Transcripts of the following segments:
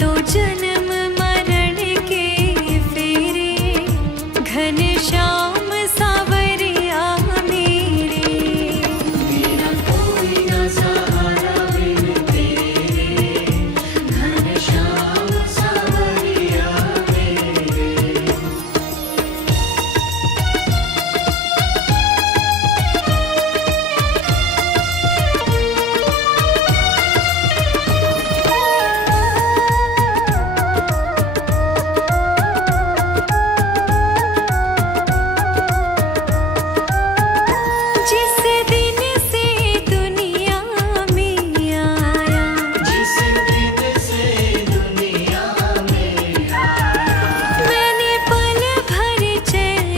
तो जन्म मरण के फेरे, घनश्याम सावरिया मेरे। मेरा कोई ना सहारा बिन तेरे, घनश्याम सावरिया मेरे। जिस दिन से दुनिया में आया, जिस दिन से दुनिया में आया, मैंने पल भर चैन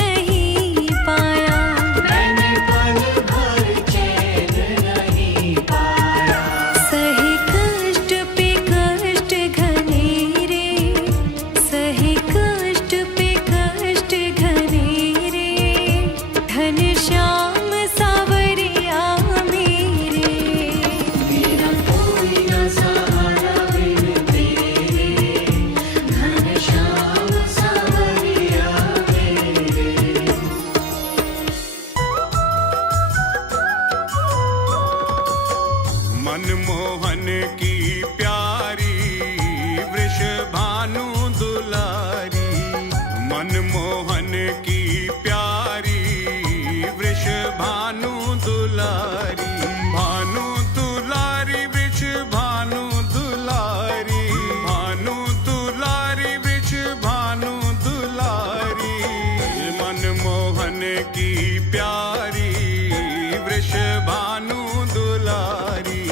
नहीं पाया। मैंने पल भर चैन नहीं पाया। सही कष्ट पे कष्ट घनेरे, सही कष्ट पे कष्ट घनेरे, घनश्याम सावरिया मेरे। मेरा कोई ना सहारा बिन तेरे, घनश्याम सावरिया मेरे। मनमोहन की प्यारी वृषभानु दुलारी, मनमोहन की प्यारी वृषभानु दुलारी, भानु दुलारी वृषभानु दुलारी, भानु दुलारी वृषभानु दुलारी, मनमोहन की प्यारी वृषभानु दुलारी,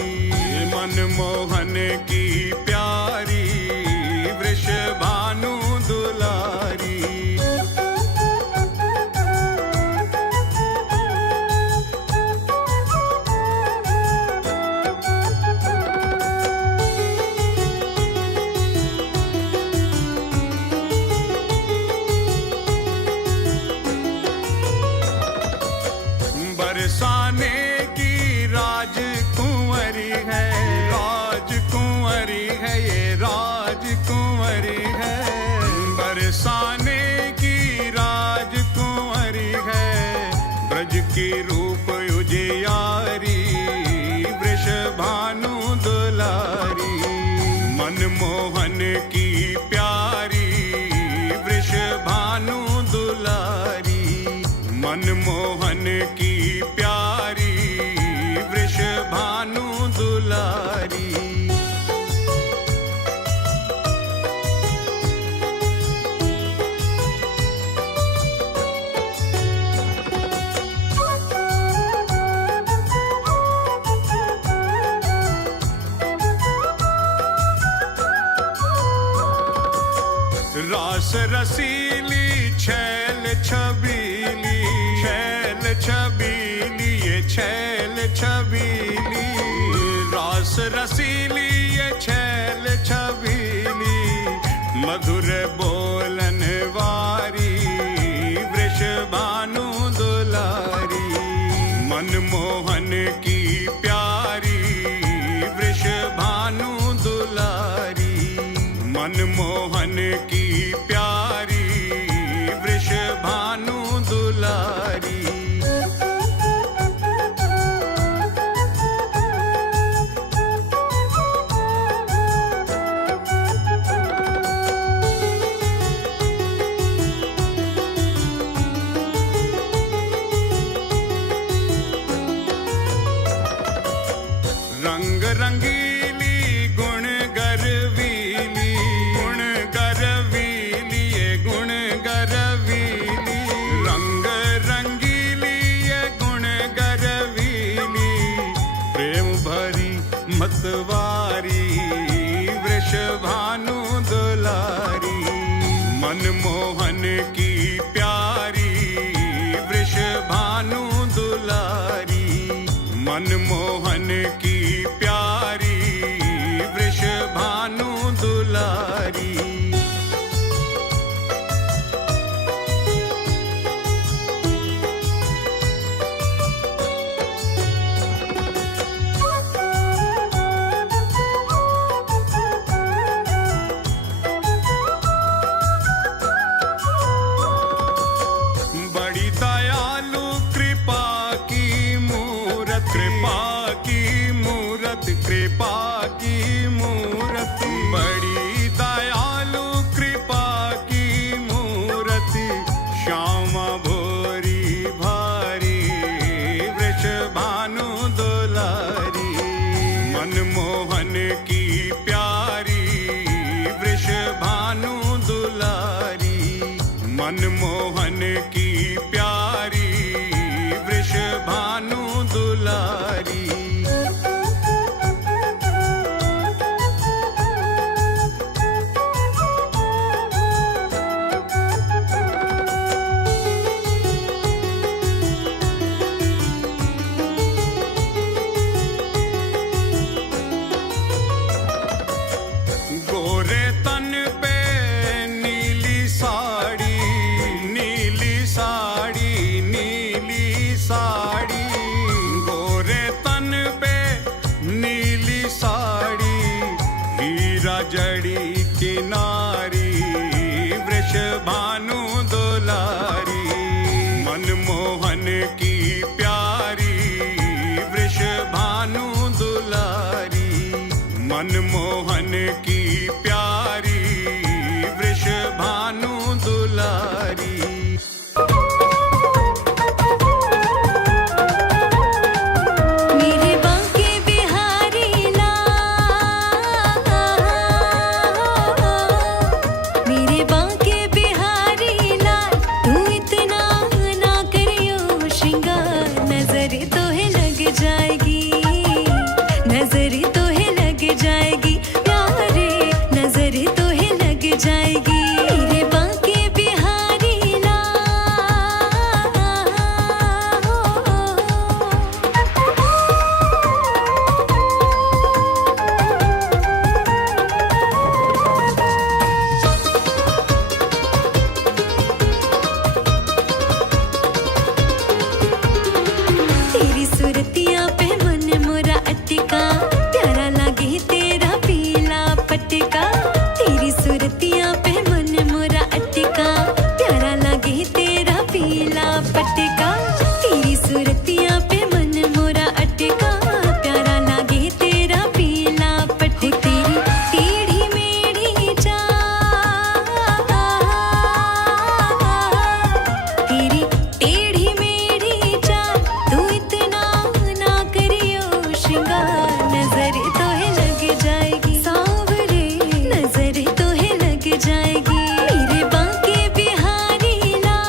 मनमोहन की प्यारी वृषभानु दुलारी। बरसाने की राजकुंवरी है, राजकुंवरी है, ये राजकुंवरी है। बरसाने की राजकुंवरी है, ब्रज की रूप उजियारी वृषभानु दुलारी, मनमोहन की प्यारी वृषभानु दुलारी, मनमोहन की प्यारी वृषभानु दुलारी। रास रसीली छैल छबीली, छैल छबीली, ये छैल छबीली, रास रसीली ये छैल छबीली, मधुर बोलन वारी वृषभानु दुलारी, मनमोहन की प्यारी वृषभानु दुलारी, मनमोहन की प्यारी वृषभानु दुलारी। रंग रंगीली गुण गरवीली, गुण गरवीली, ये गुण गरवीली, रंग रंगीली ये गुण गरवीली, प्रेम भरी मतवारी वृषभानु दुलारी, मनमोहन की प्यारी वृषभानु दुलारी, मनमोहन की प्यारी वृषभानु दुलारी। जड़ी किनारी वृषभानु दुलारी मनमोहन की प्यारी वृषभानु दुलारी मनमोहन की प्यारी वृषभानु दुलारी मेरे बांके बिहारी लाल, मेरे बांके बिहारी लाल, तू इतना ना करियो श्रृंगार, नजर तो है लग जाएगी, नजर तो है लग जाएगी प्यारे, नजर तो है लग जाएगी मेरे बांके बिहारी तेरी सूरतिया पे मन मोरा अटका, प्यारा लागे तेरा पीला पटका, तेरी सूरतिया पे मन मोरा अटका, प्यारा लागे तेरा पीला पटका, तेरी सूरतिया पे मन मोरा अटका, प्यारा लागे तेरा पीला पटका, तेरी टेढ़ी मेढ़ी चाल, तेरी टेढ़ी मेढ़ी चाल, तू इतना ना करियो श्रृंगार, नजर तो है लग जाएगी सांवरे, नजर तो है लग जाएगी मेरे बांके बिहारी लाल।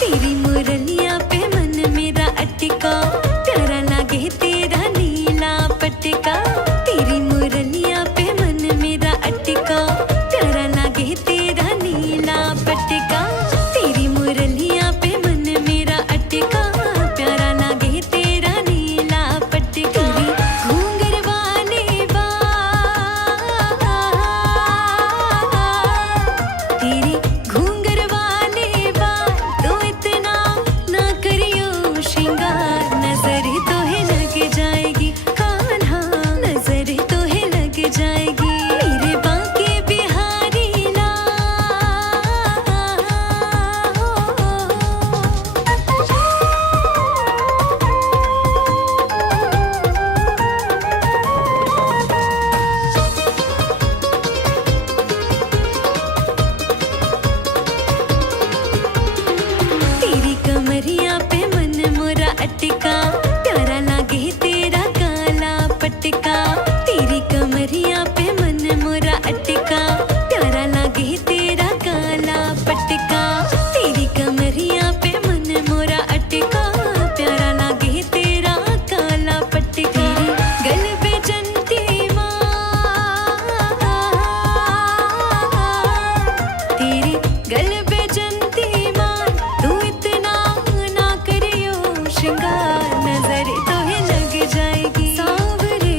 तेरी मुरलिया पे मन मेरा अटका, प्यारा लागे तेरा नीला पटका, तेरी मुरलिया पे मन मेरा अटका, प्यारा लागे तेरा नीला पटका, तेरी मुरलिया पे मन मेरा अटका, प्यारा लागे तेरा नीला पटका, तेरी घूंघर वाले बाल, तेरी घूंघर वाले बाल, तू इतना ना करियो श्रृंगार, नजर तो है लग जाएगी कान्हा, नजर तो है लग जाएगी मेरे बांके बिहारी तेरी कमरिया पे मन मोरा अटका, प्यारा लागे तेरा काला पटका, तेरी कमरिया पे मन मोरा अटका, प्यारा लागे तेरा काला पटका, तेरी कमरिया पे मन मोरा अटका, प्यारा लागे तेरा काला पटका, गल पे जंती माँ, तेरी गल पे जंती माँ, तू इतना ना करियो श्रृंगार, नजर तो है लग जाएगी सांवरे,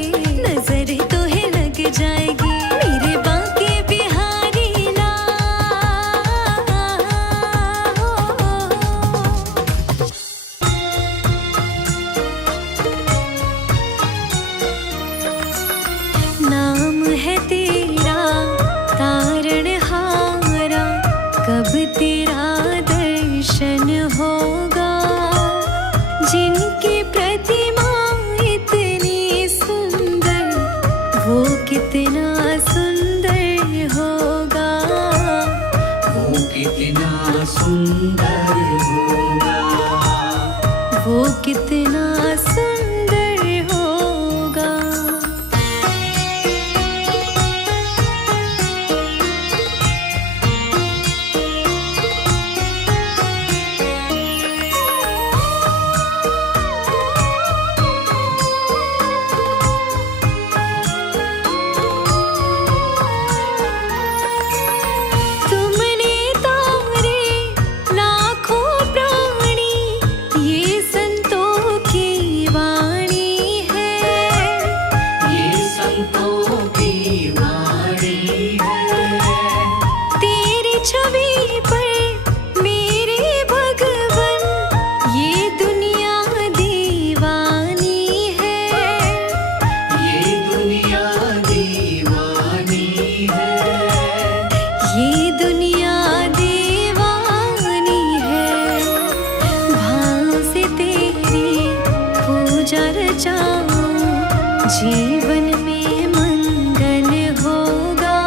मन में मंगल होगा।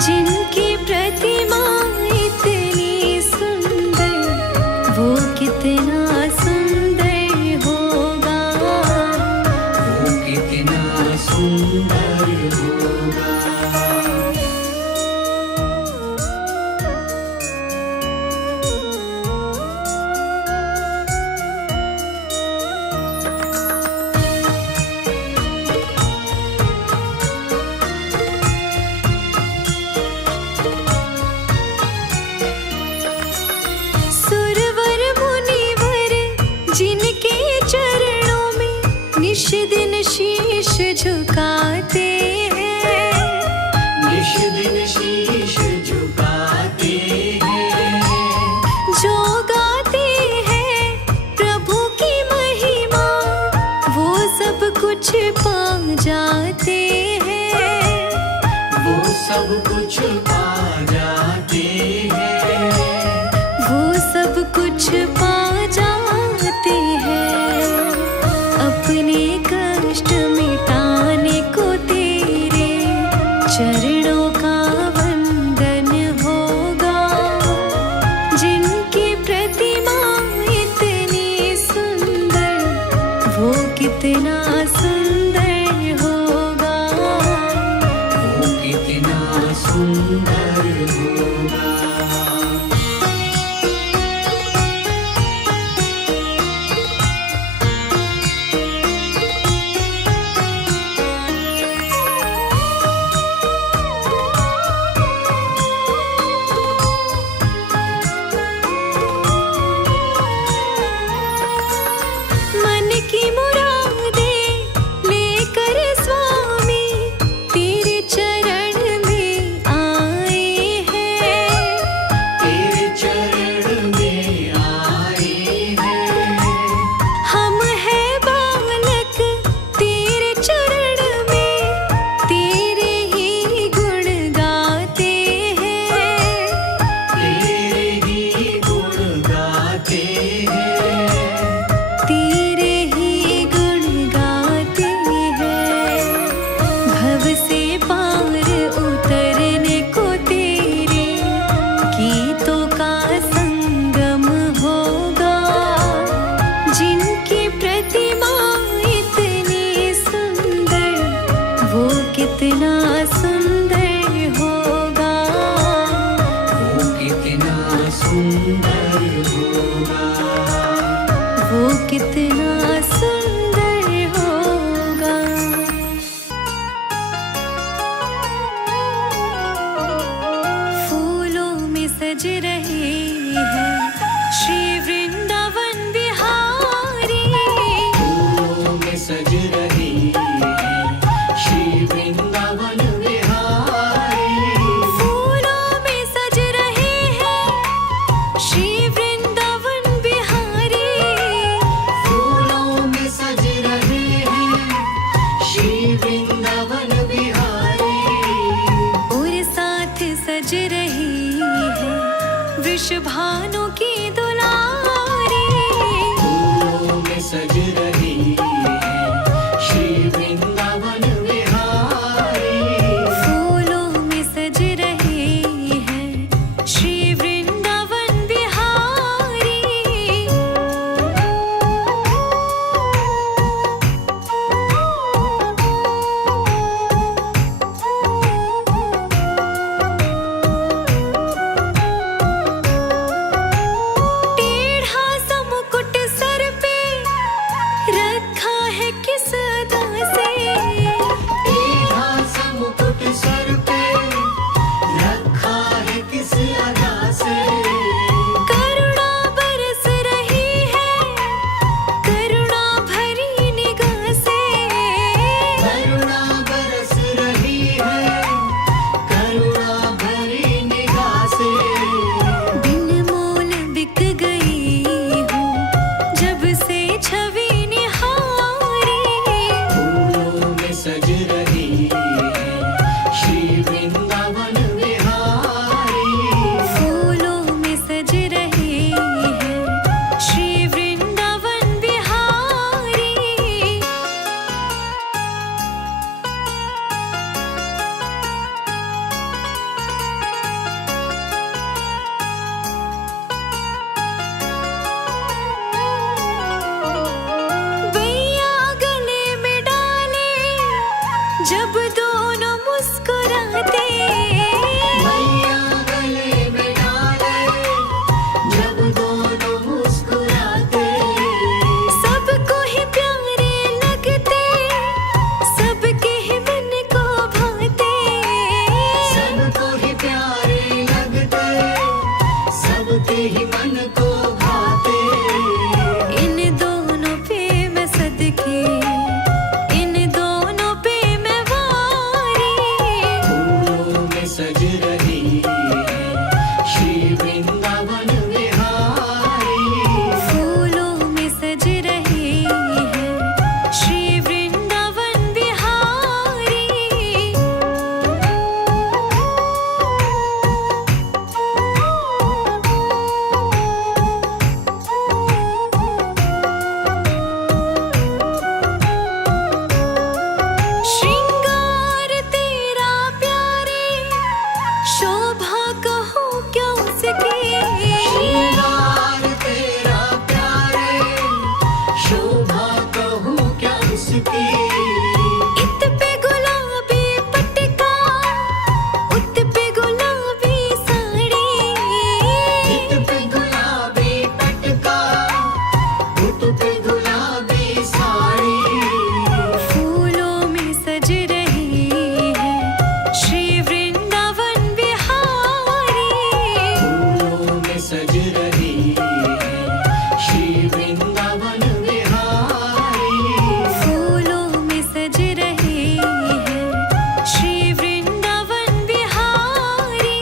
जिनकी प्रतिमा इतनी सुंदर, वो कितना सुंदर होगा। वो कितना सुंदर होगा। सुरवर मुनिवर जिनके चरणों में निश दिन शीश झुकाते हैं। निश दिन शीश झुकाते हैं। जो गाते हैं प्रभु की महिमा, वो सब कुछ पा जाते हैं। वो सब कुछ पा जाते हैं। वो सब कुछ पा जाते हैं। अपने कष्ट मिटाने को तेरे चरणों का वंदन होगा। जिनकी प्रतिमा इतनी सुंदर, वो कितना सुंदर होगा। वो कितना सुंदर होगा। मन की मुरादें लेकर स्वामी तेरे चरण में आए हैं। तेरे चरण में आए हैं। हम हैं बालक तेरे चरण में, तेरे ही गुण गाते हैं। तेरे ही गुण गाते हैं। तेरे ही गुण गाते हैं। भव से पार उतरने को तेरे गीतों का संगम होगा। जिनकी प्रतिमा इतनी सुंदर, वो कितना सुंदर होगा। वो कितना सुंदर होगा। वो कितना सुंदर होगा। फूलों में सज रहे हैं श्री वृंदावन बिहारी। फूलों में सज रही है श्री वृंदावन विहारी। जब दोनों मुस्कुराते, मैया गले में डाले जब दोनों मुस्कुराते, सबको ही प्यारे लगते, सबके ही मन को भाते, सबको ही प्यारे लगते, सबके ही मन को भाते। इन दोनों पे मैं सदके, इन दोनों पे मैं वारी, फूलों में सज रही है श्री वृंदावन बिहारी। फूलों में सज रहे हैं श्री वृंदावन बिहारी। श्रृंगार तेरा प्यारे, शोभा कहो क्या उसकी, श्रृंगार तेरा प्यारे, शोभा कहूँ क्या उसकी। इत पे गुलाबी पटका, उत पे गुलाबी साड़ी, इत पे गुलाबी पटका, उत पे गुलाबी साड़ी। फूलों में सज रही है श्री वृंदावन बिहारी। फूलों में सज रही है श्री वृंदावन बिहारी। फूलों में सज रहे हैं श्री वृंदावन बिहारी।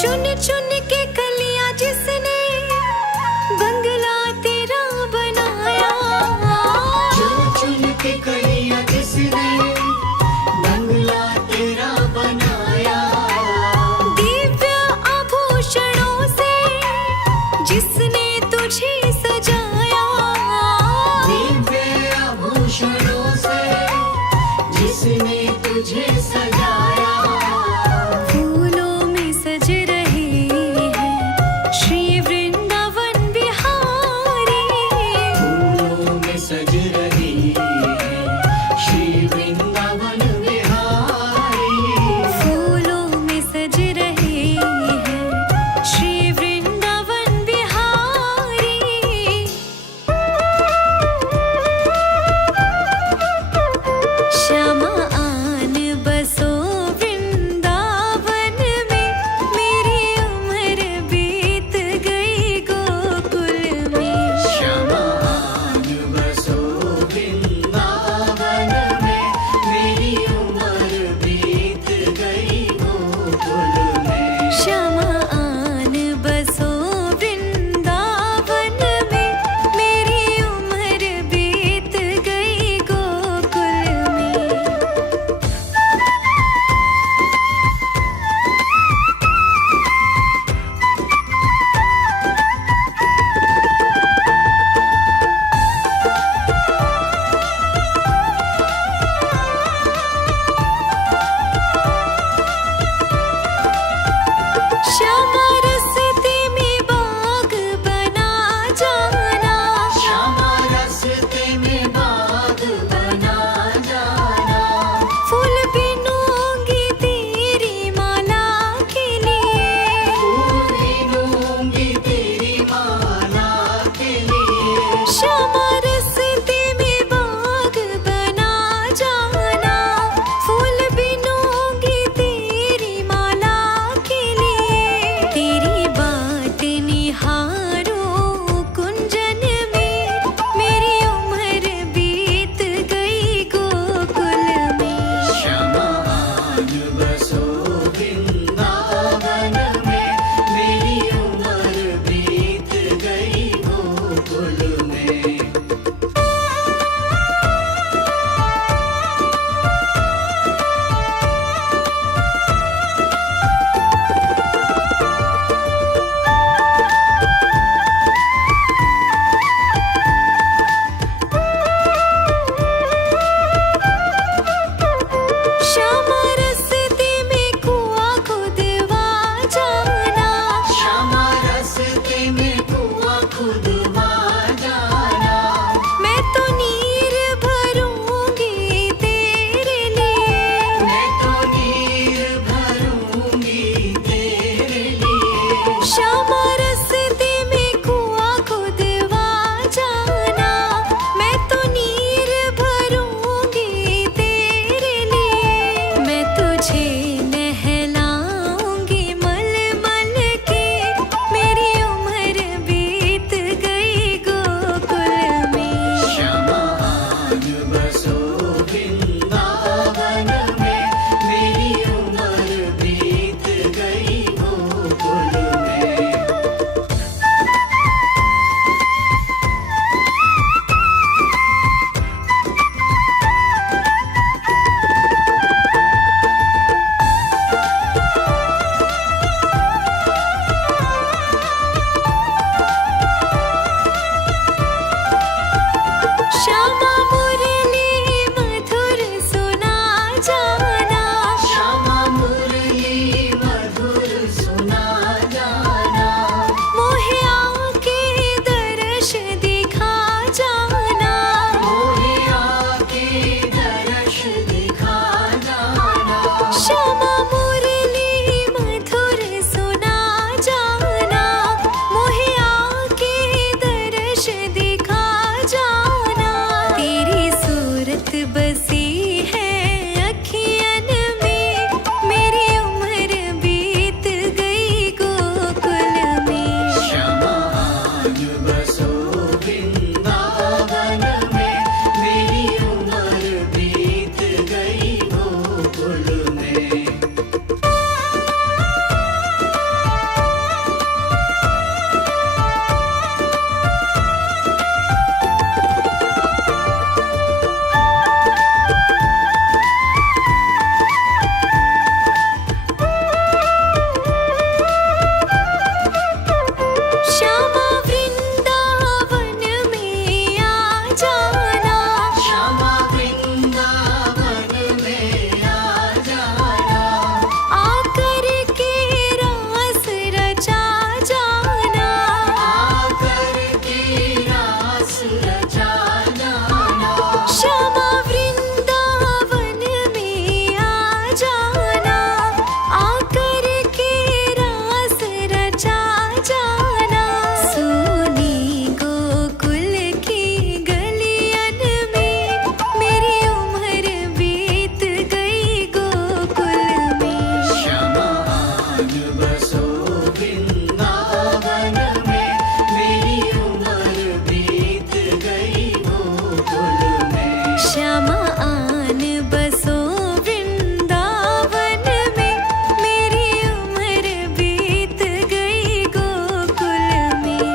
चुन चुन के कलियां जिसने बंगला तेरा बनाया, चुन चुन के कलियां जिसने बंगला तेरा बनाया। दिव्य आभूषणों से जिसने तुझे सजाया, दिव्य आभूषणों से जिसने तुझे सजाया। फूलों में सज रहे हैं श्री वृंदावन बिहारी। फूलों में सज रही है श्री वृंदावन बिहारी। फूलों में सज रहे हैं श्री वृंदावन बिहारी। श्यामा आन बसो वृंदावन में, मेरी उम्र बीत गई गोकुल में। श्यामा आन बसो वृंदावन में, मेरी उम्र बीत गई गोकुल में। श्यामा आन बसो वृंदावन में, मेरी उम्र बीत गई गोकुल में। श्यामा रस्ते में बाग बना जाना, श्यामा रस्ते में बाग बना जाना। फूल बिनूंगी तेरी माला के लिए, फूल बिनूंगी तेरी माला के लिए। श्यामा रस्ते में बाग बना जाना, फूल बिनूंगी तेरी माला के लिए। तेरी बात निहारूं कुंजन में, मेरी उम्र बीत गई गोकुल में। श्यामा आन बसो वृंदावन में, मेरी उम्र बीत गई गोकुल में। श्यामा तुझे नहलाऊंगी मल मल के, मेरी उम्र बीत गई गोकुल में। श्यामा आज बसो वृंदावन में, मेरी उम्र बीत गई गोकुल में। श्यामा मुरली मधुर सुना जाना, श्यामा मुरली मधुर सुना जाना, मोहे आके दर्श दिखा जाना। मोहे आके दर्श दिखा जाना। श्यामा मुरली मधुर सुना जाना, मोहे आके दर्श दिखा जाना। तेरी सूरत बसी है अखियन में, मेरी उम्र बीत गई गोकुल में। श्यामा आज बसो वृंदावन में, मेरी उम्र बीत गई गोकुल में। श्यामा वृंदावन में आ जाना, श्यामा वृंदावन में आ जाना, आकर के रास रचा जाना। आकर के रास रचा जाना। श्यामा वृंदावन में आ जाना, आकर के रास रचा जाना। सोनी गोकुल की गलियन में, मेरी उम्र बीत गई गोकुल में। श्यामा आज बसो वृंदावन में, मेरी उम्र बीत गई गोकुल में। श्यामा आन बसो वृंदावन में, मेरी उम्र बीत गई गोकुल में।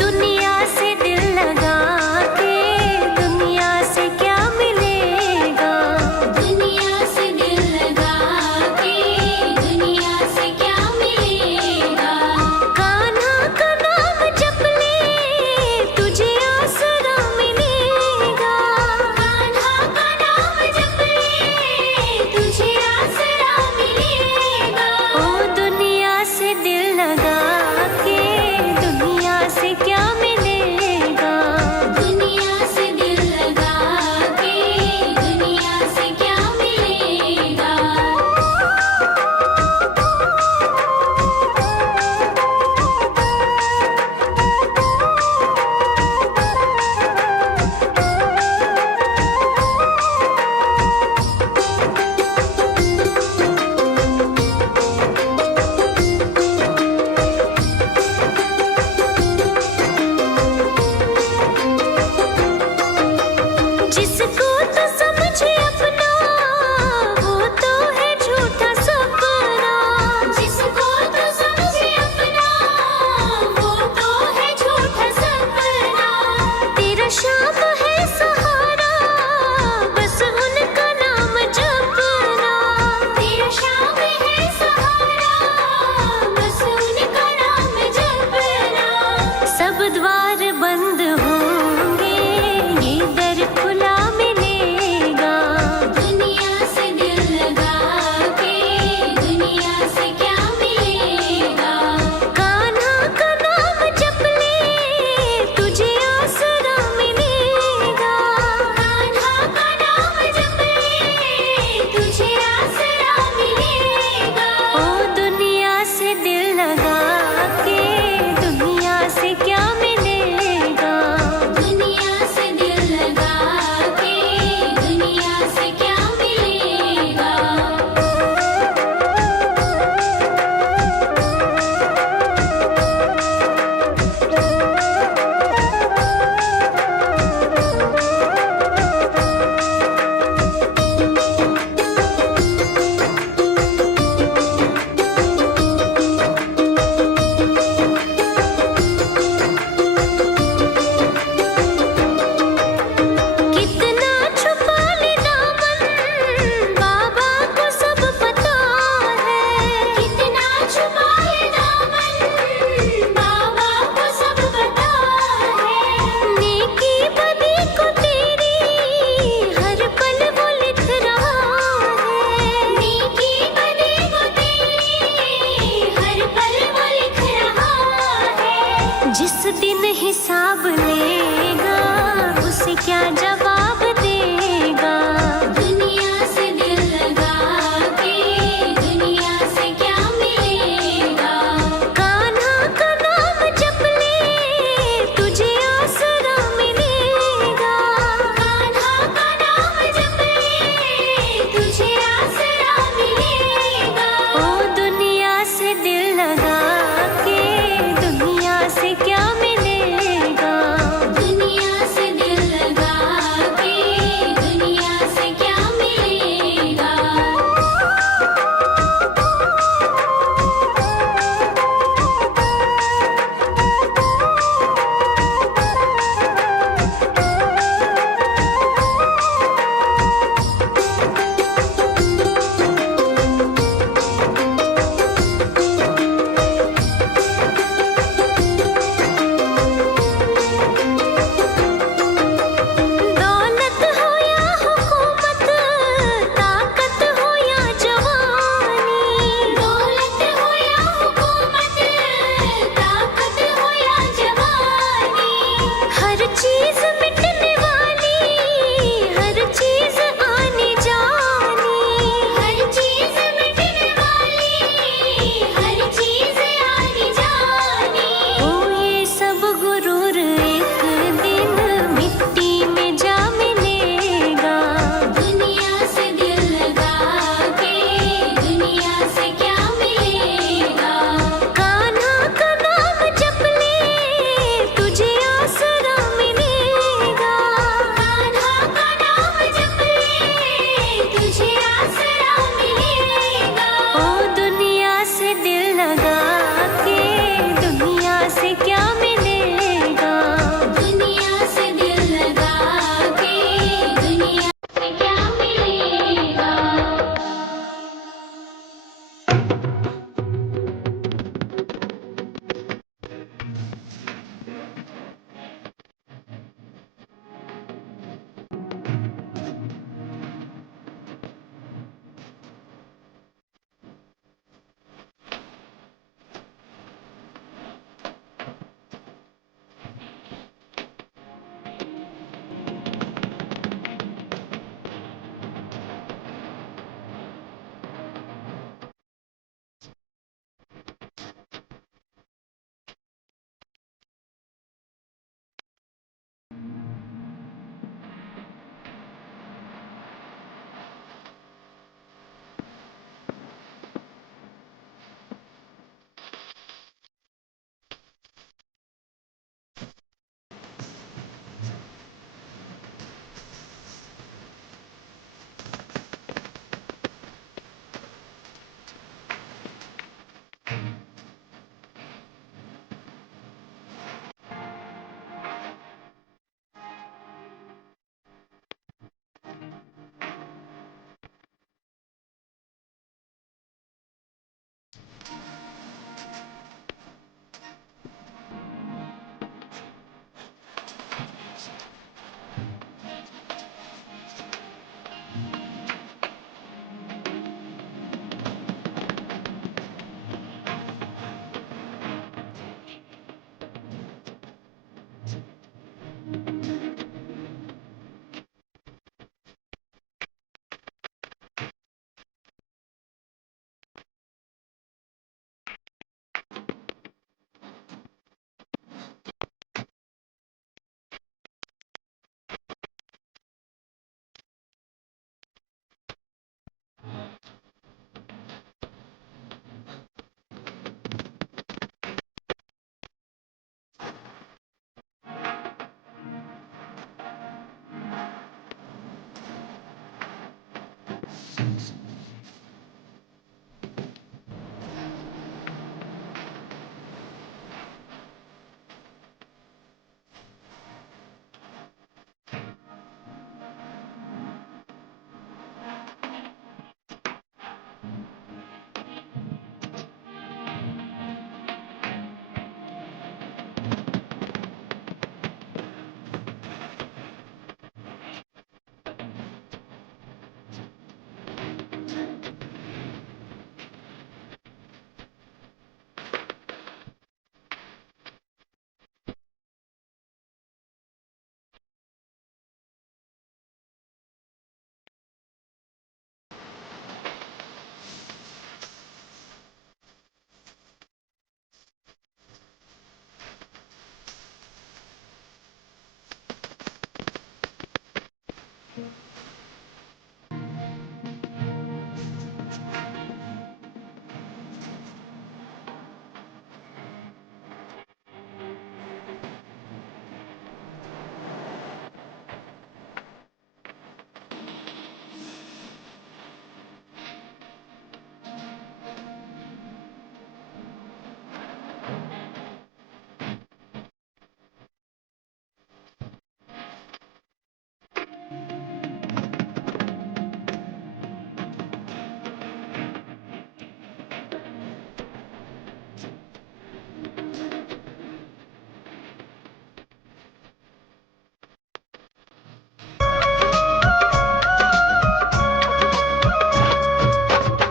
दुनिया से दिल लगा के दुनिया से क्या मिलेगा? दुनिया से दिल लगा के दुनिया से क्या मिलेगा? कान्हा का नाम जप ले तुझे आसरा मिलेगा। कान्हा का नाम जप ले तुझे आसरा मिलेगा। ओ दुनिया से दिल लगा के दुनिया से क्या मिलेगा? दुनिया से दिल लगा के दुनिया से क्या मिलेगा? जिसको तो समझे अपना वो तो है झूठा सपना। जिसको तो समझे अपना वो तो है झूठा सपना। तेरा शाम है सहारा बस उनका नाम जपना। तेरा शाम है सहारा बस उनका नाम जपना। सब द्वार बंद होंगे ये दर खुला मिले।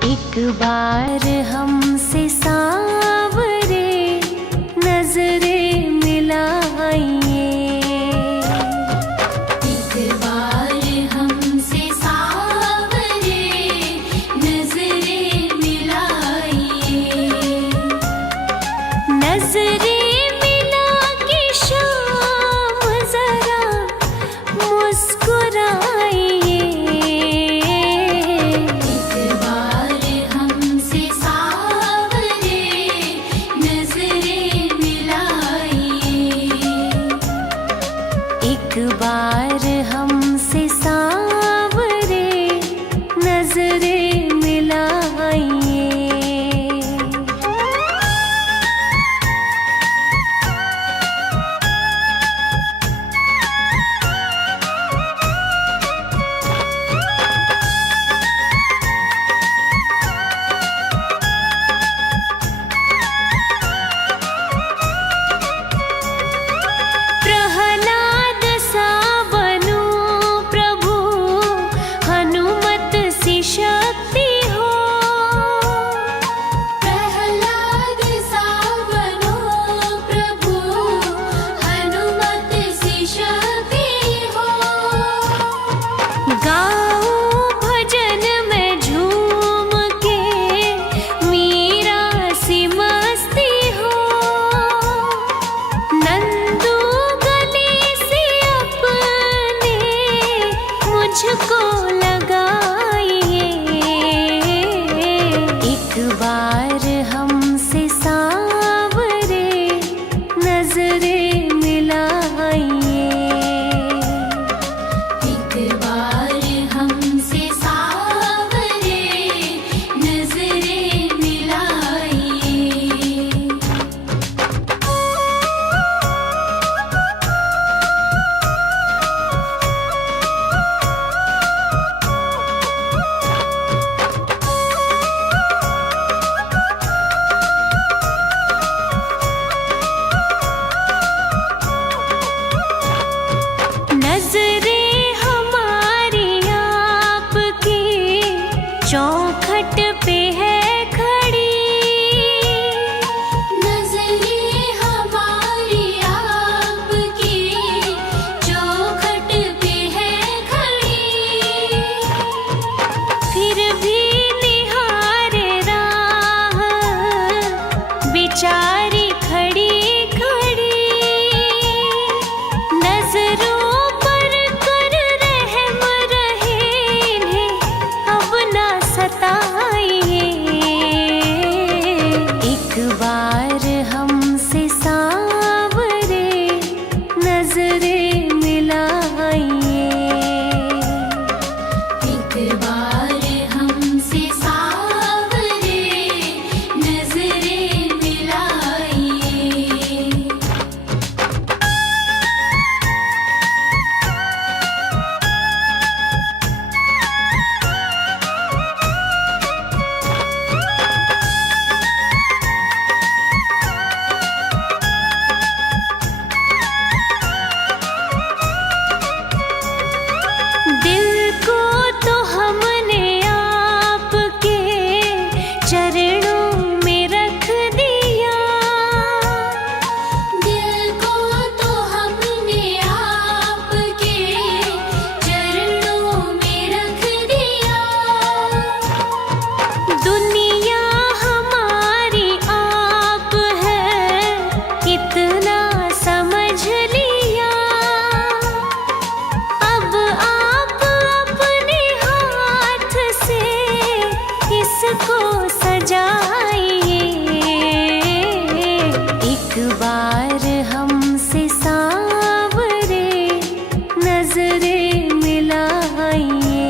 एक बार हमसे सावरे नजरें मिलाइए, एक बार हमसे सावरे नजरें मिलाइए, नजरें मिला के शाम जरा मुस्कुराइए। एक बार हमसे सावरे नजरें मिलाइए। प्रहलाद सा बनूं प्रभु, हनुमत सी शक्ति हो। प्रहलाद सा बनूं प्रभु, हनुमत सी शक्ति हो। गाऊं भजन में झूम के मीरा सी मस्ती हो। नंदू गले से अपने मुझको लगाइए। एक बार हमसे सावरे नजरें मिलाइए, एक बार हमसे सावरे नजरें मिलाइए। नजरे मिलाइए।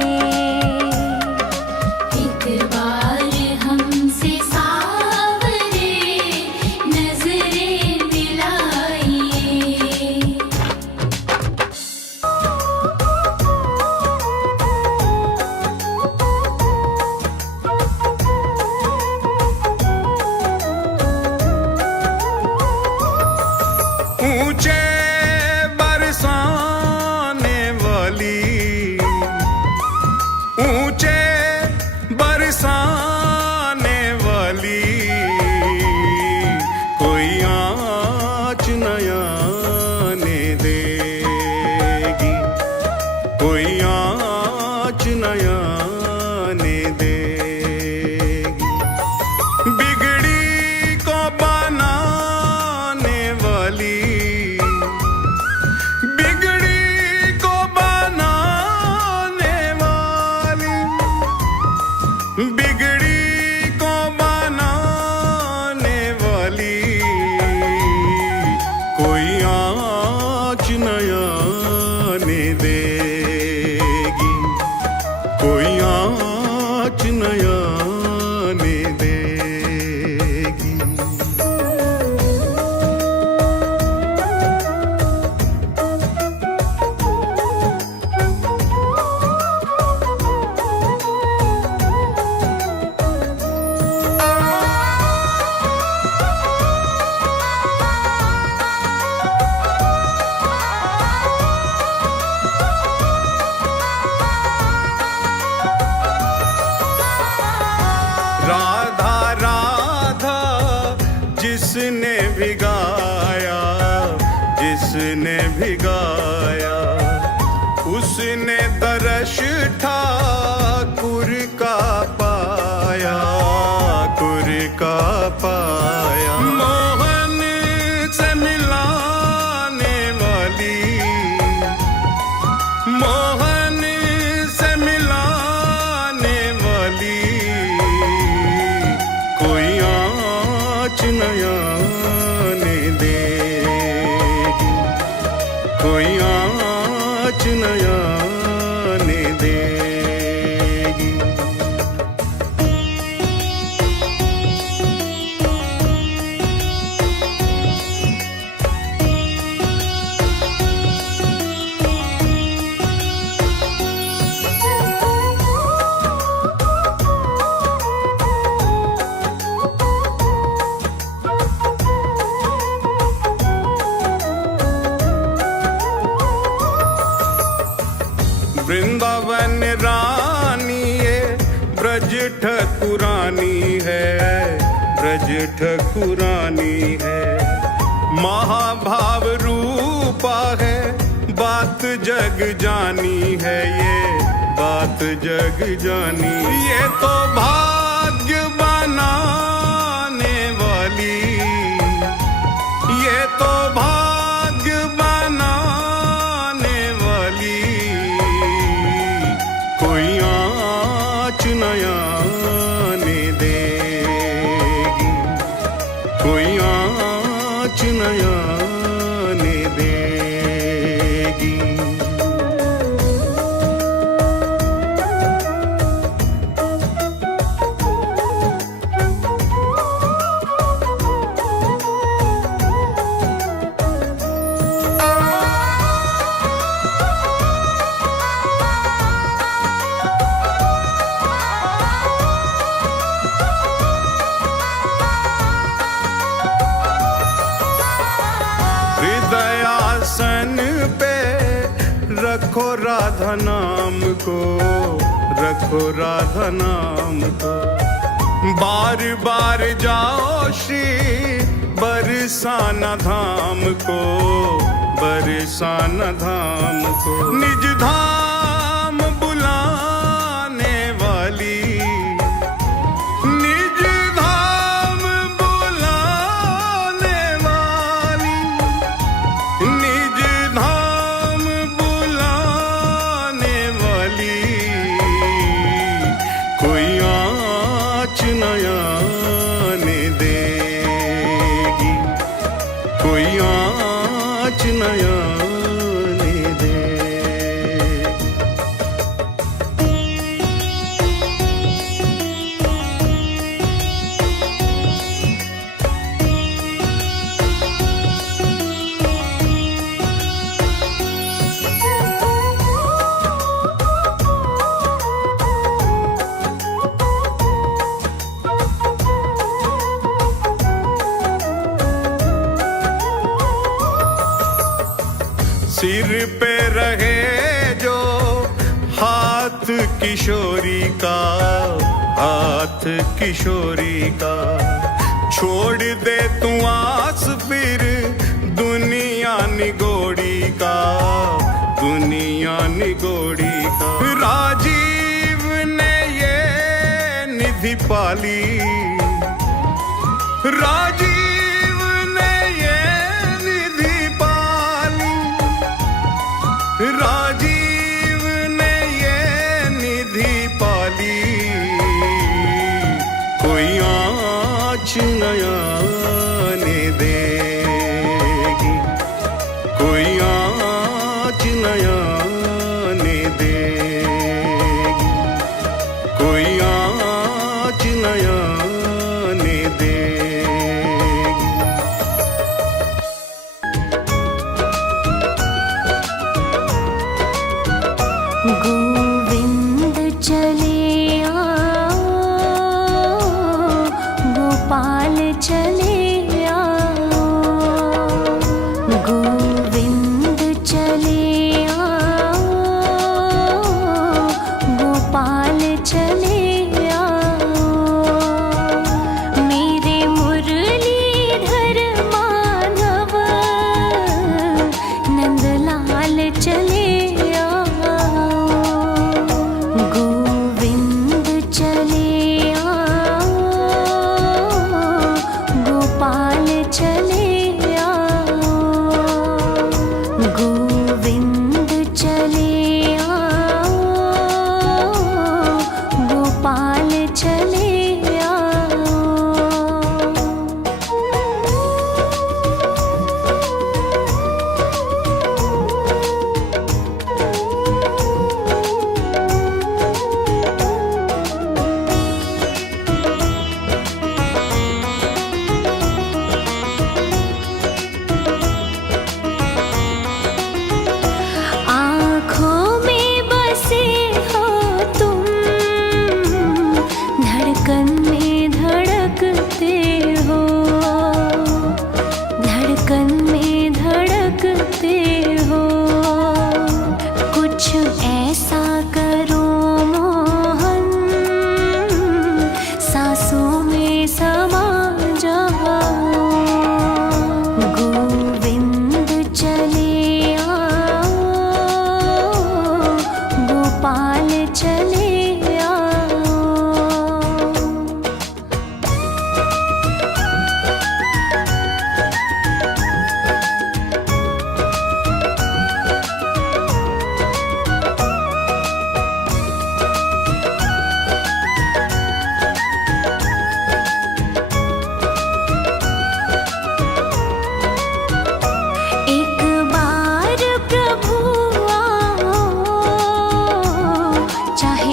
एक बार हमसे सावरे नजरे मिलाइए। ऊंचे बरसाने वाली, ऊंचे बरसाने वाली, कोई आँच न आने देगी, कोई आँच न आने देगी। बिगड़ी को बनाने वाली, बिगड़ी को बनाने वाली, बिगड़ी को बनाने वाली, कोई आँच न आने देगी, कोई आँच न आने देगी। राधा राधा जिसने भी गाया, जिसने भी गाया, उसने दर्श ठाकुर का पाया, कुर का पाया। मोहन से मिलाने वाली, मोहन से मिलाने वाली, कोई आँच न आने देगी, कोई आँच न आने देगी। वृंदावन रानी ये ब्रज ठकुरानी है, ब्रज ठकुरानी है। महाभाव रूपा है, बात जग जानी है, ये बात जग जानी। ये तो भाग्य बनाने वाली, ये तो भाग्य बनाने वाली, कोई आँच न आने देगी, कोई आँच न आने देगी। हृदयासन पे रखो राधा नाम को, रखो राधा नाम को। बार बार जाओ श्री बरसाना धाम को, बरसाना धाम को। निज धाम बुलाने वाली, निज धाम बुलाने वाली, निज धाम बुलाने वाली, कोई आँच न आने देगी, कोई आँच न आने देगी। किशोरी का, हाथ किशोरी का। छोड़ दे तू आस फिर दुनिया निगोड़ी का, दुनिया निगोड़ी का। राजीव ने ये निधि पाली, राजीव ने ये निधि पाली, राजीव ने ये निधि पाली। कोई आँच नया ने देगी, कोई आँच नया ने देगी, कोई आँच नया ने देगी। गोविंद चले आओ, गोपाल चले आओ, गोविंद चले आओ, गोपाल चले आओ। मेरे मुरलीधर माधव नंदलाल चले आओ, गोविंद चले आओ, गोपाल चले आओ, गोविंद चले आओ, गोपाल चले आओ। आँखों में बसे हो तुम, धड़कन में धड़कते हो, धड़कन में धड़कते हो। कुछ ऐसा करो मोहन, सांसों में समा जाओ। गोविंद चले आओ, गोपाल चले आओ। एक बार प्रभु आओ, चाहे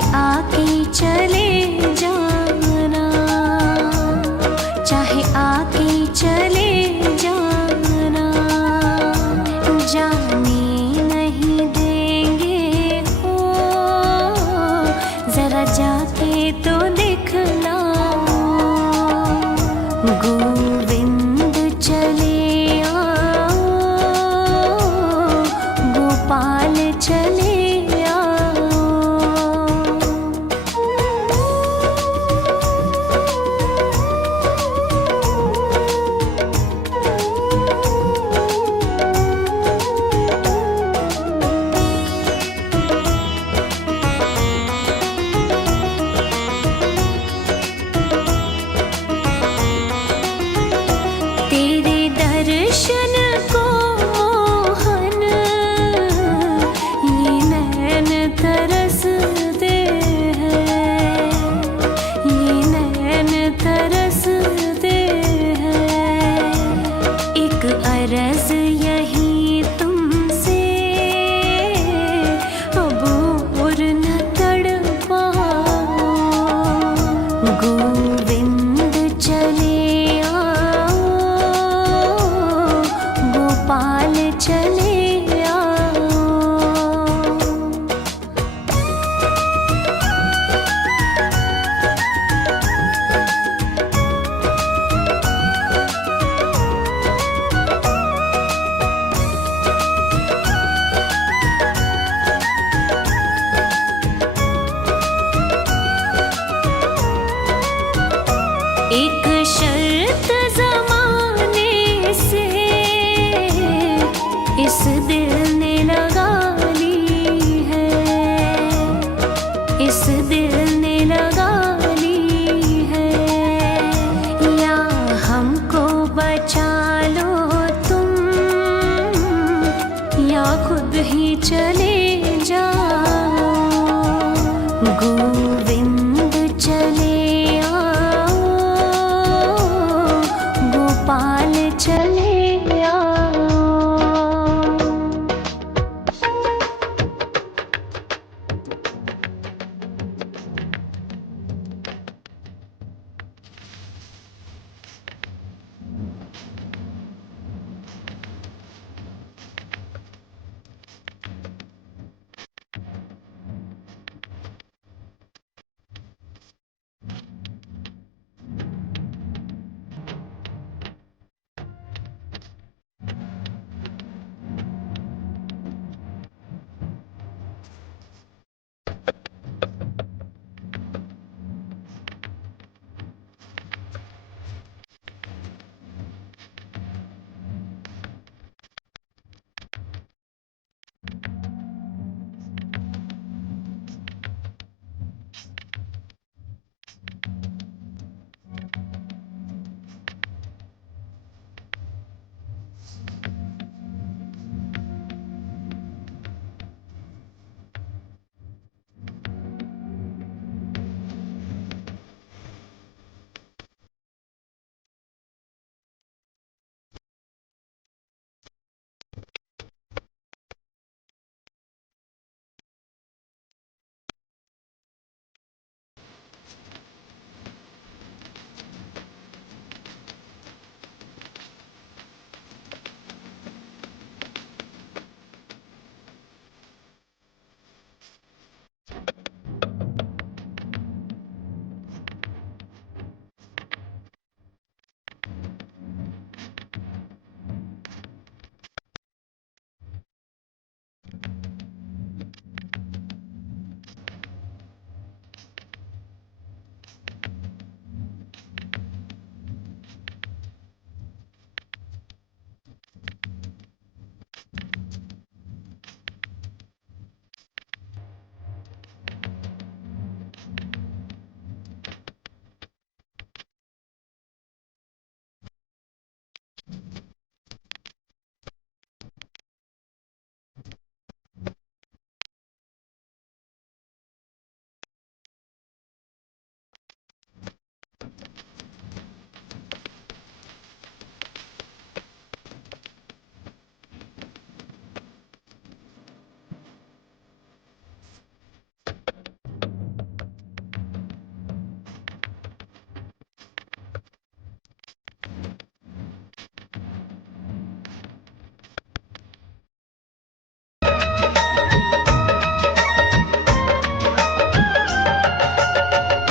इस दिल ने लगा ली है, या हमको बचा लो तुम, या खुद ही चले जाओ। गोविंद चले आओ, गोपाल चले आओ।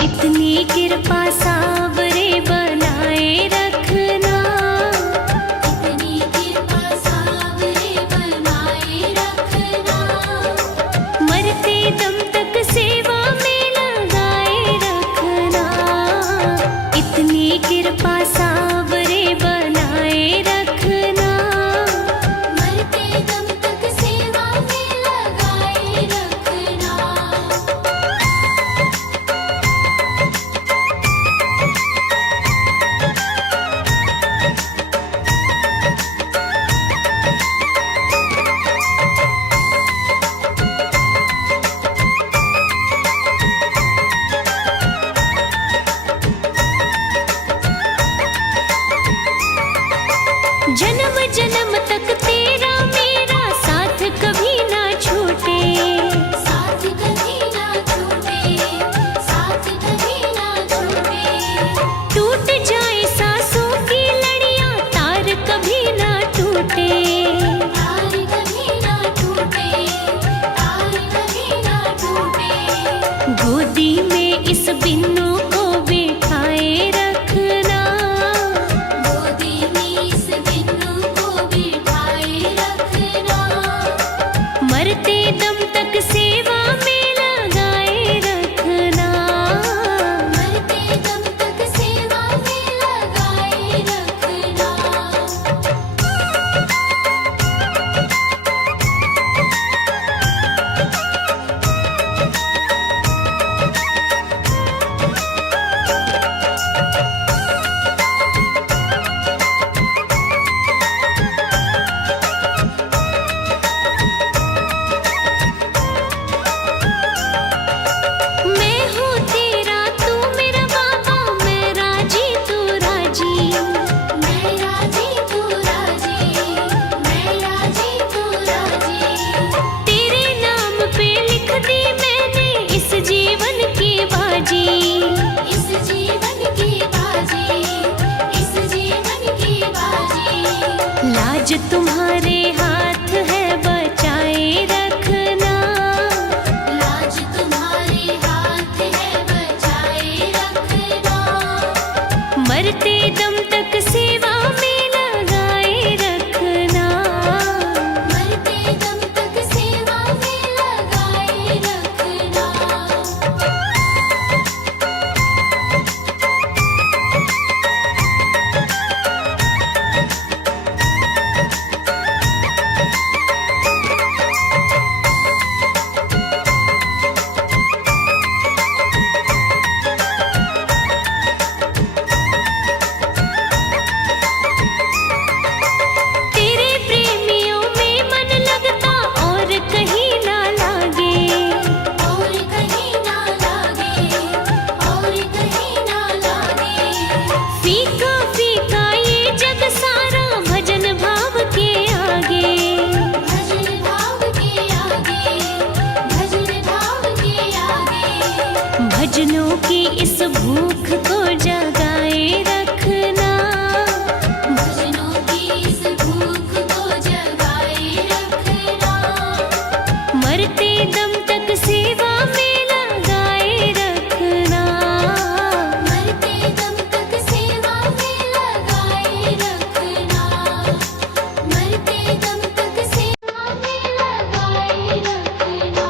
इतनी कृपा सावरे बनाए रखना, इतनी कृपा सावरे बनाए रखना, मरते दम तक सेवा में लगाए रखना। इतनी कृपा सावरे बनाए रखना, मरते दम तक सेवा में लगाए रखना। भजनों की इस भूख को जगाए रखना, भजनों की इस भूख को जगाए रखना, मरते दम तक सेवा में लगाए रखना, मरते दम तक सेवा में लगाए रखना, मरते दम तक सेवा में लगाए रखना।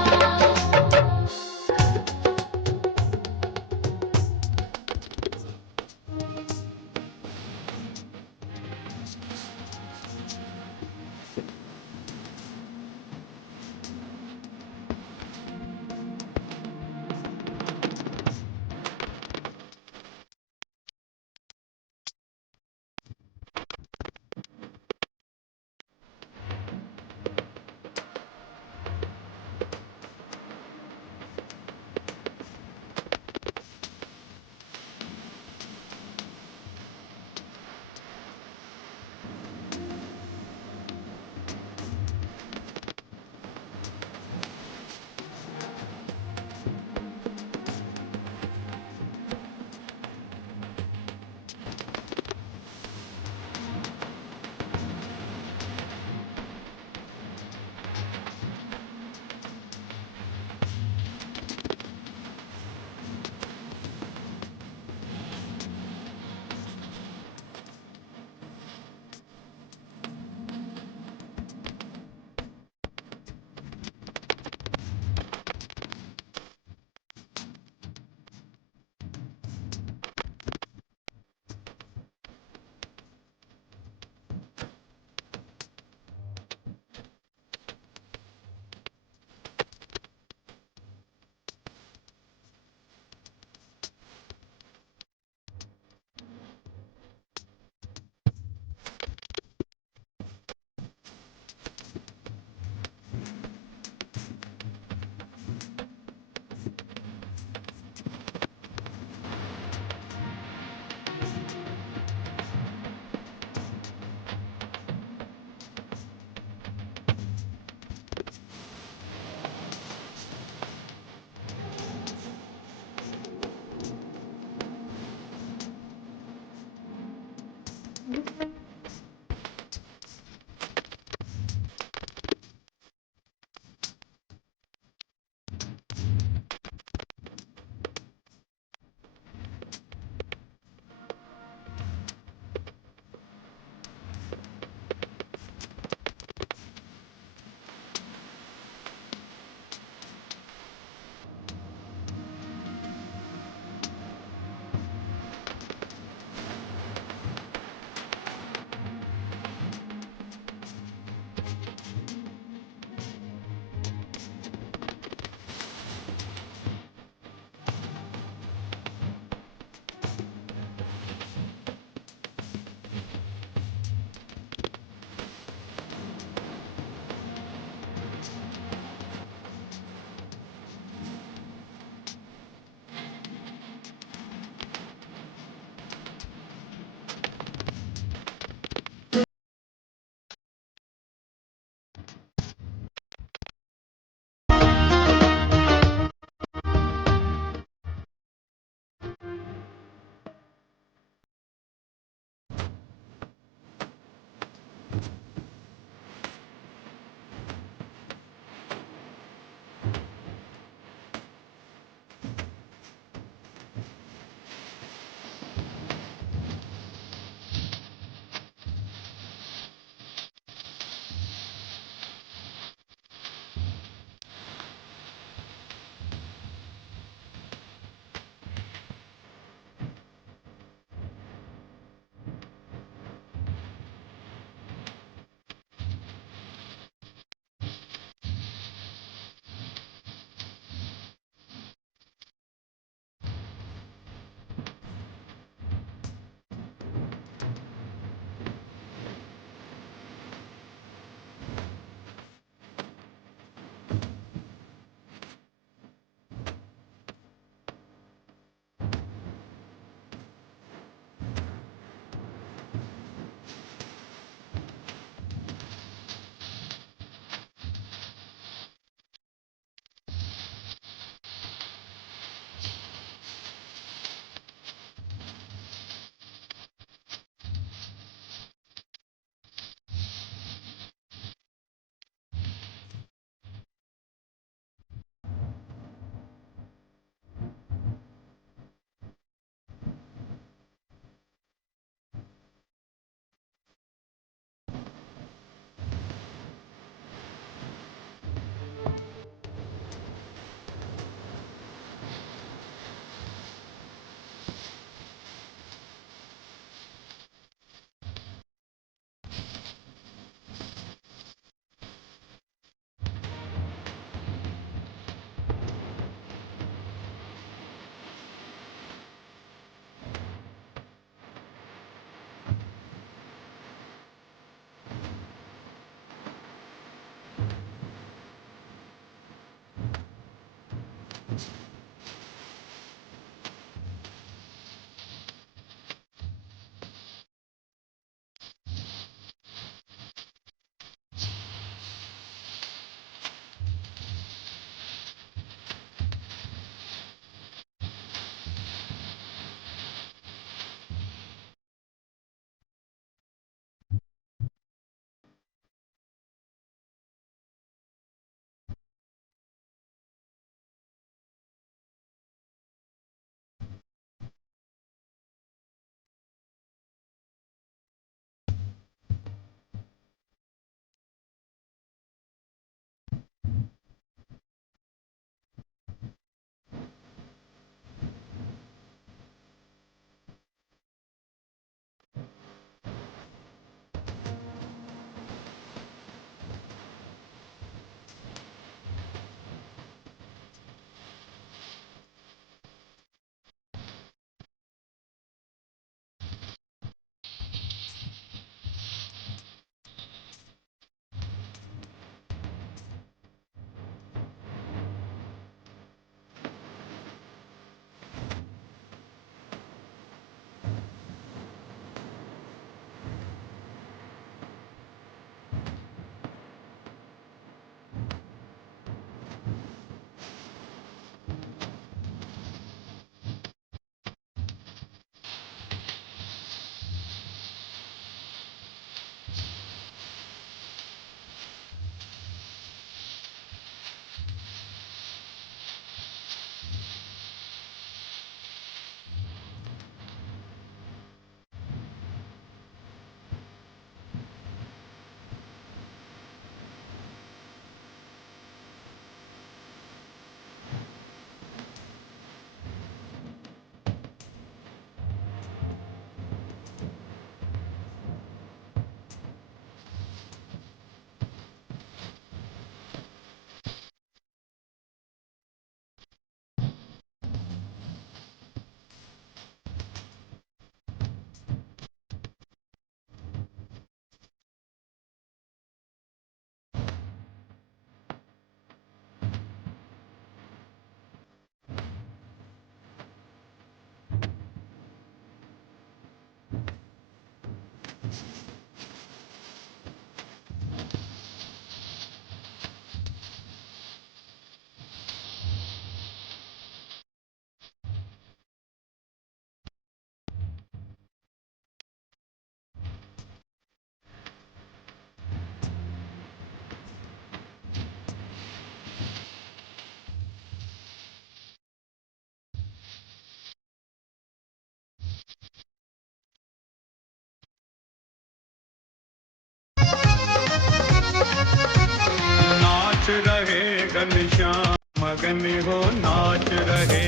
रहे घनश्याम मगन हो नाच रहे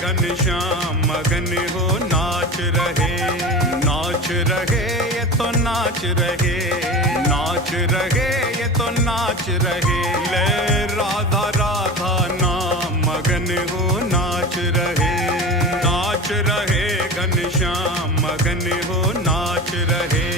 घनश्याम मगन हो नाच रहे ये तो नाच रहे ये तो नाच रहे ले राधा राधा नाम मगन हो नाच रहे घनश्याम मगन हो नाच रहे।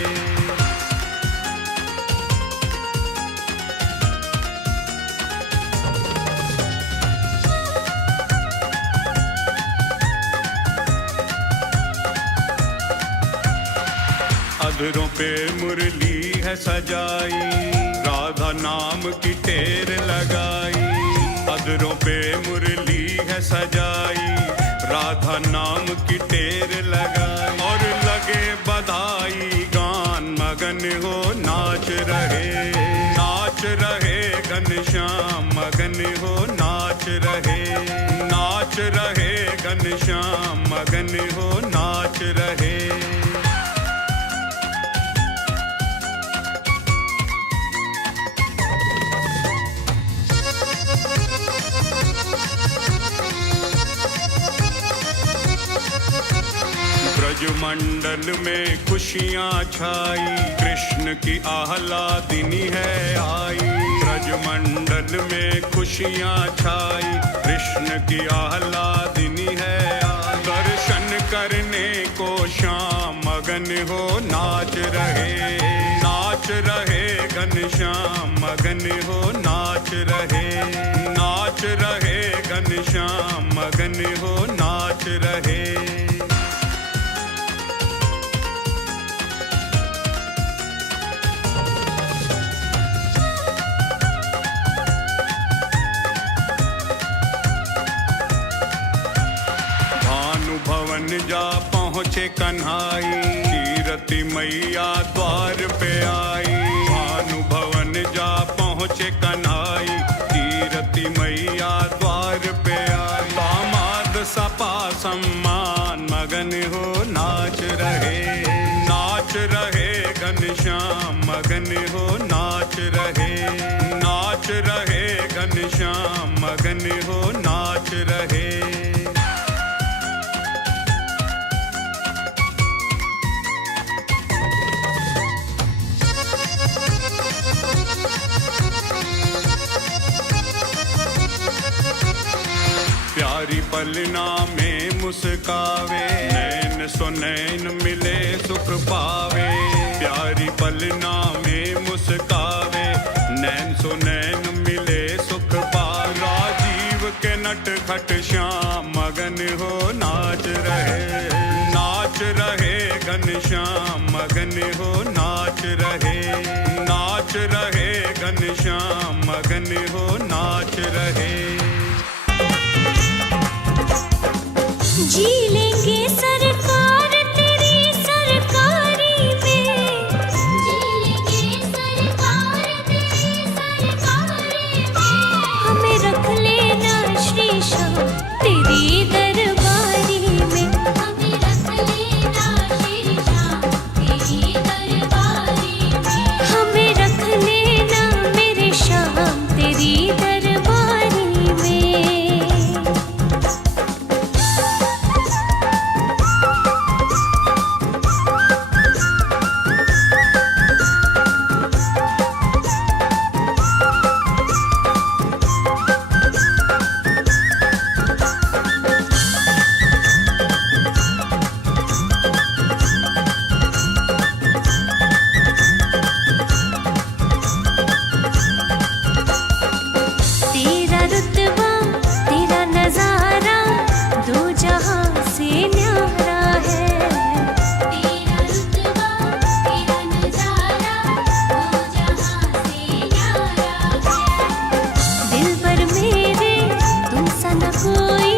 अधरों पे मुरली है सजाई राधा नाम की टेर लगाई अधरों पे मुरली है सजाई राधा नाम की टेर लगाई और लगे बधाई गान मगन हो नाच रहे घनश्याम मगन हो नाच रहे घनश्याम मगन हो नाच रहे। ब्रजमंडल में खुशियाँ छाई कृष्ण की आह्लादिनी है आई ब्रजमंडल में खुशियाँ छाई कृष्ण की आह्लादिनी है आई दर्शन करने को श्याम मगन हो नाच रहे घनश्याम मगन हो नाच रहे घनश्याम मगन हो नाच रहे। भवन जा पहुँचे कन्हाई कीरति मैया द्वार पे आई भानु भवन जा पहुँचे कन्हाई कीरति मैया द्वार पे आई दामाद सपा सम्मान मगन हो नाच रहे घनश्याम मगन हो नाच रहे घनश्याम मगन हो नाच रहे। प्यारी पलना में मुस्कावे नैन सो नैन मिले सुख पावे प्यारी पलना में मुस्कावे नैन सो नैन मिले सुख पावे राजीव के नट खट श्याम मगन हो नाच रहे घनश्याम मगन हो नाच रहे घनश्याम मगन हो नाच रहे। जी लेंगे सरकार तेरी सरकारी में जी लेंगे सरकार तेरी सरकारी में हमें रख लेना श्री श्याम तेरी दरबारी में हमें रख लेना श्री श्याम तेरी दरबारी में हमें रख लेना मेरे श्याम तेरी दरबारी में। तेरा रुतबा तेरा नजारा दो जहां से न्यारा है तेरा रुतबा तेरा नजारा दो जहां से न्यारा है दिल पर मेरे तुम सा न कोई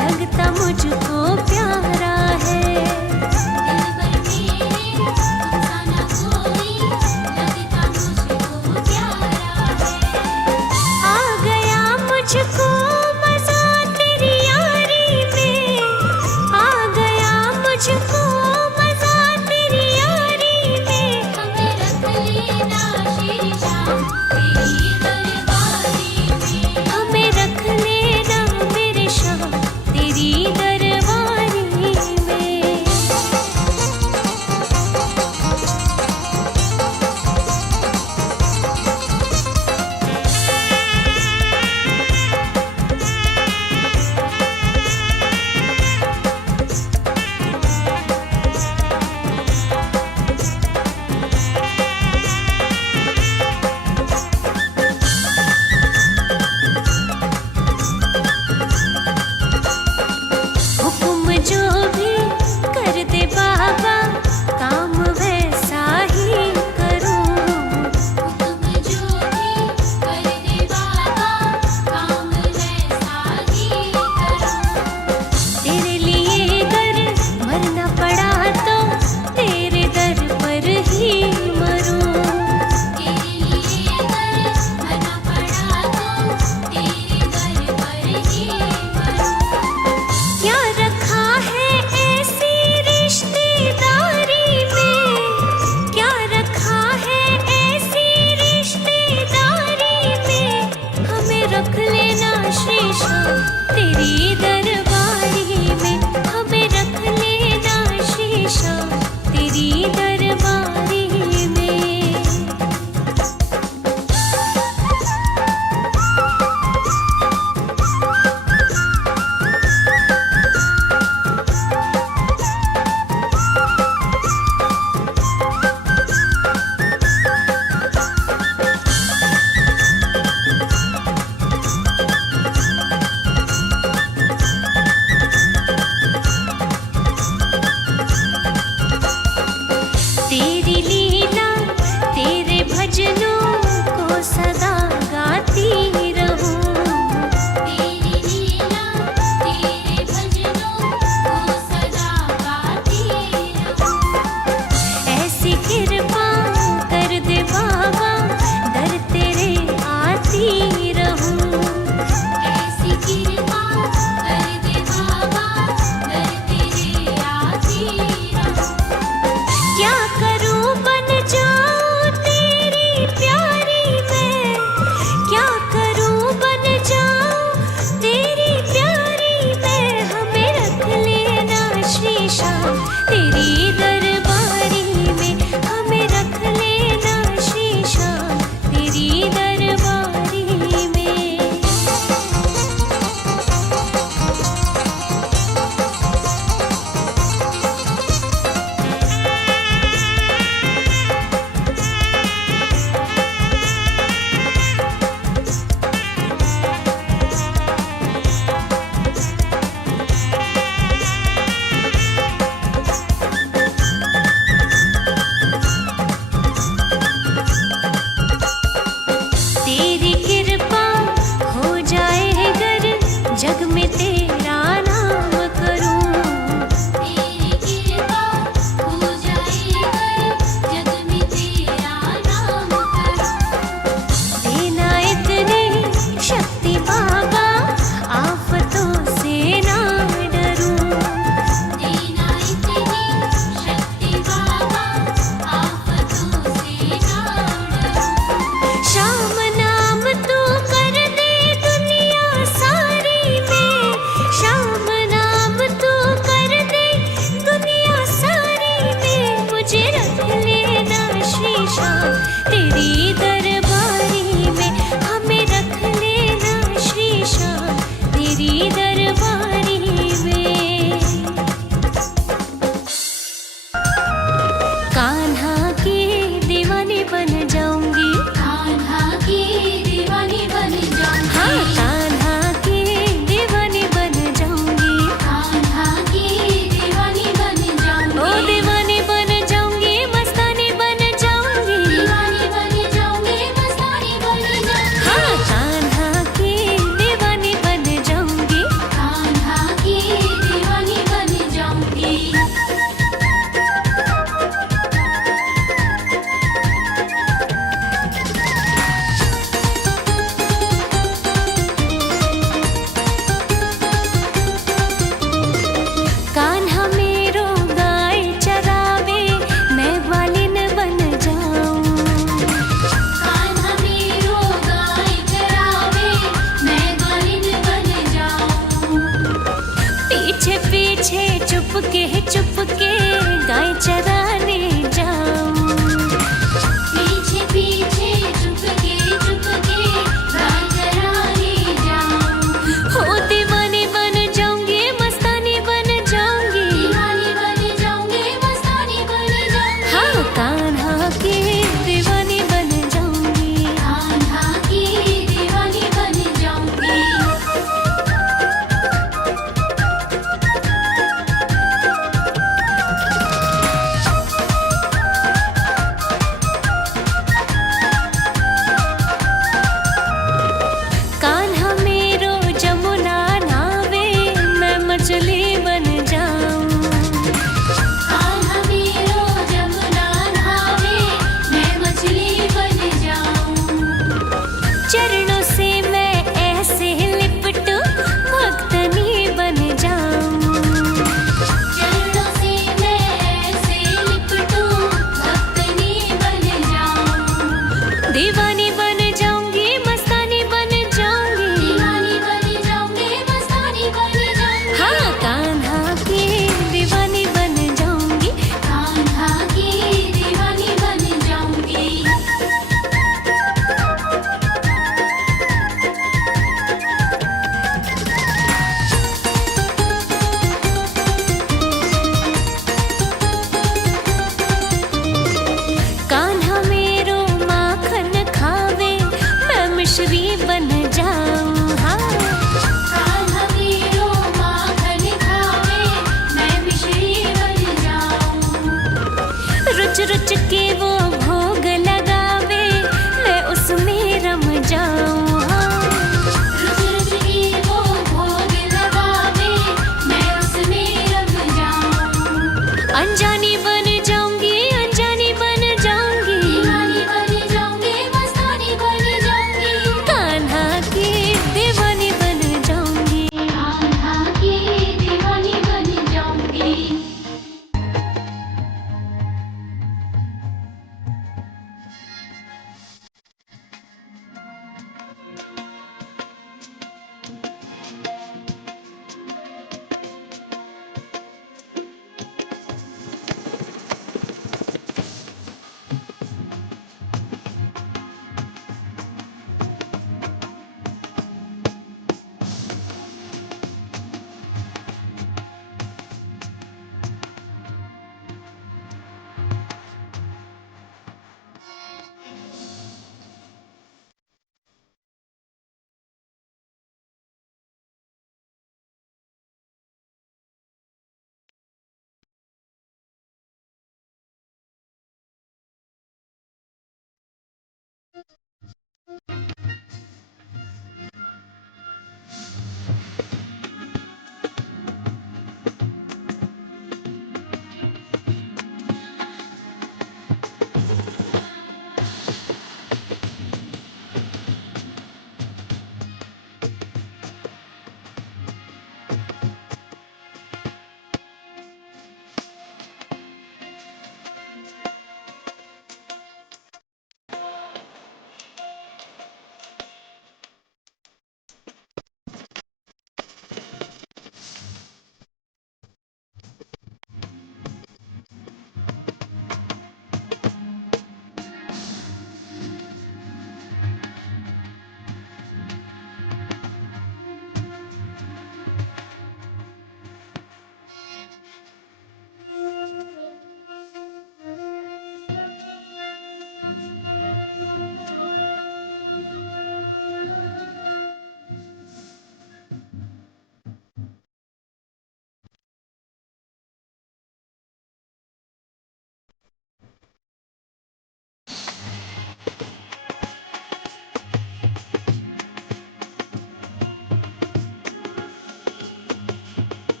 लगता मुझको प्यारा है दिल पर मेरे तुमसा न कोई लगता मुझको प्यारा है आ गया मुझको मजा तेरी यारी में आ गया मुझको मजा तेरी यारी में हमें रख लेना श्री श्याम तेरी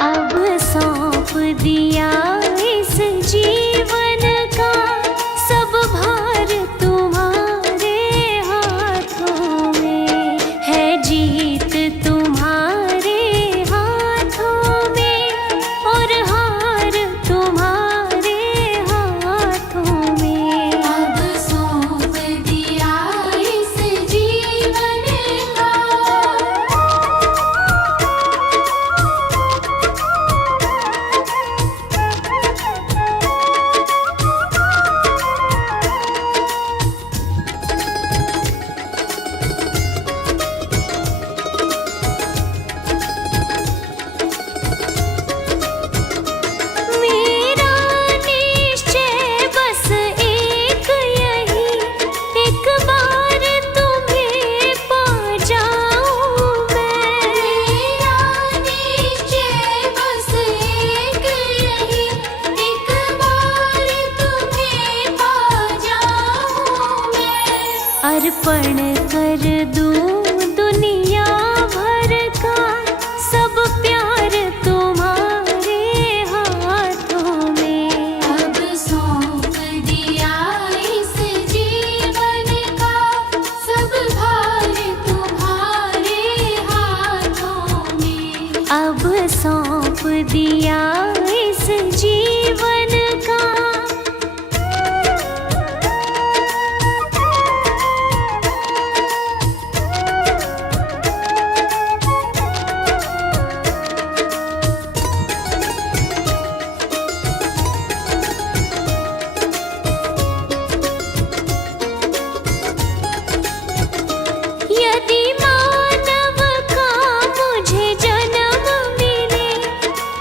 अब सौंप दिया इस जीवन का सब भार तुम्हारे हाथों में है, जीत तुम्हारे हाथों में और हार तुम्हारे हाथों में। अब सौंप दिया इस जीवन का मेरा निश्चय बस एक यही, एक बार तुम्हें पा जाऊं मैं। मेरा निश्चय बस एक यही, एक बार तुम्हें पा जाऊं मैं। अर्पण कर दूं दुनिया भर का सब प्यार तुम्हारे हाथों में। अब सौंप दिया इस जीवन का सब भार तुम्हारे हाथों में। अब सौंप दिया इस जीवन का यदि मानव का मुझे जन्म मिले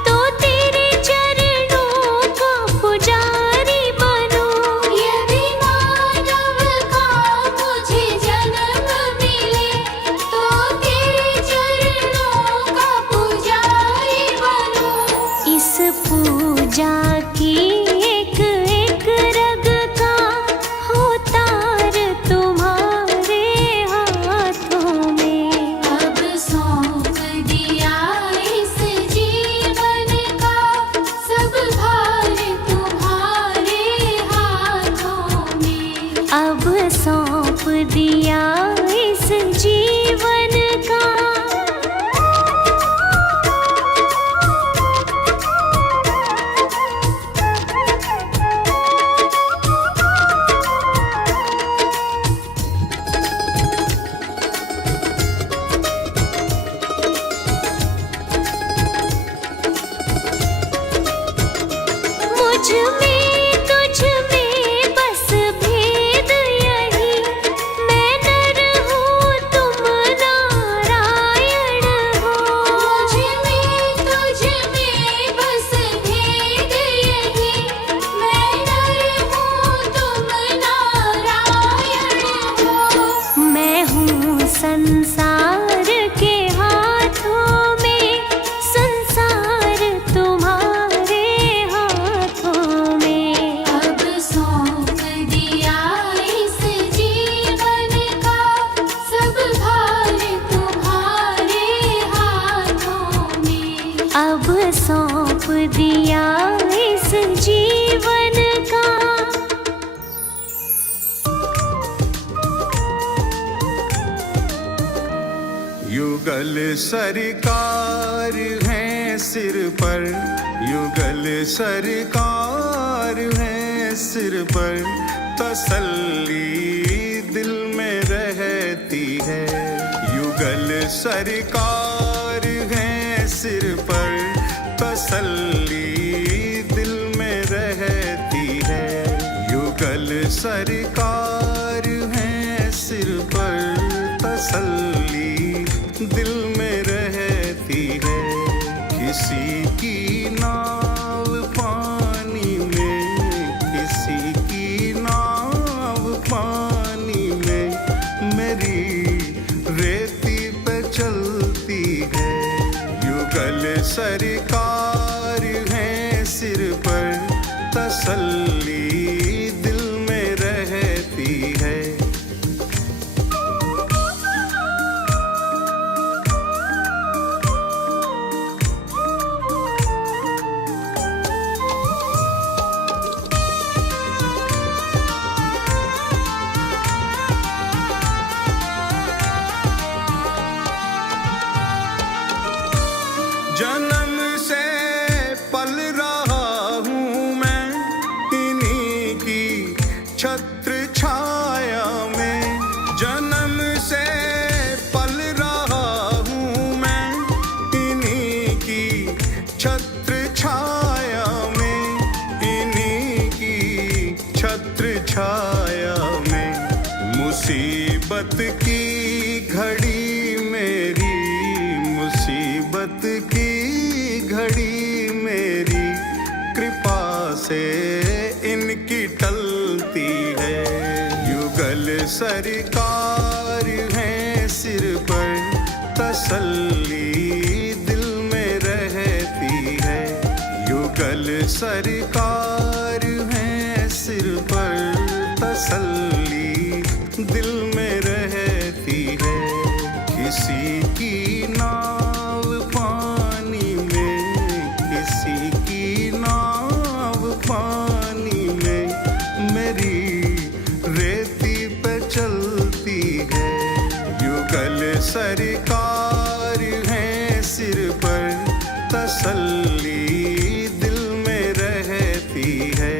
तो तेरे चरणों का पुजारी बनूं। यदि मानव का मुझे जन्म मिले तो तेरे चरणों का पुजारी बनूं। इस पूजा की एक एक रग का हो तार तुम्हारे हाथों में। अब सौंप दिया इस जीवन का सब भार तुम्हारे हाथों में। अब सौंप दिया इस जीवन का मुझ में तुझ में बस भेद यही, मैं नर हूँ तुम नारायण हो। मुझ में तुझ में बस भेद यही, मैं नर हूँ तुम नारायण हो। मैं हूँ संसार के हाथों में, संसार तुम्हारे हाथों में। अब सौंप दिया इस जीवन का सब भार तुम्हारे हाथों में। अब सौंप दिया इस जीवन का युगल सरकार हैं सिर पर, युगल सरकार है सिर पर, तसल्ली दिल में रहती है। युगल सरकार है सिर पर, तसल्ली दिल में रहती है। युगल सरकार है सिर पर, तसल्ली दिल में रहती है। किसी की नाव पानी में, किसी की नाव पानी में, मेरी रेती पे चलती है। युगल सरकार है सिर पर, तसल्ली दिल में रहती है। जन्म से पल रहा हूँ मैं इन्हीं की छत्र छाया में। जन्म से पल रहा हूँ मैं इन्हीं की छत्र छाया में, इन्हीं की छत्र छाया में। मुसीबत की घड़ी मेरी, मुसीबत की घड़ी मेरी, कृपा से इनकी टलती है। युगल सरकार है सिर पर, तसल्ली दिल में रहती है। युगल सरकार है सिर पर, तसल्ली दिल में रहती है। किसी की नाव पानी में, किसी की नाव पानी में, मेरी रेती पे चलती है। युगल सरकार है सिर पर, तसल्ली दिल में रहती है।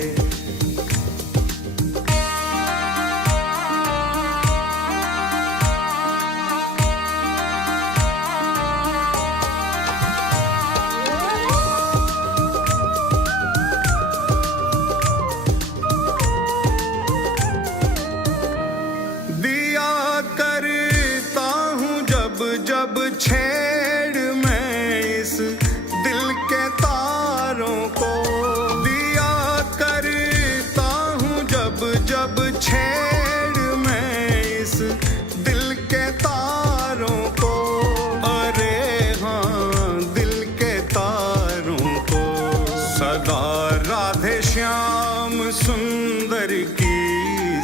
जब छेड़ मैं इस दिल के तारों को, दिया करता हूँ जब जब छेड़ मैं इस दिल के तारों को। अरे हाँ दिल के तारों को। सदा राधे श्याम सुंदर की,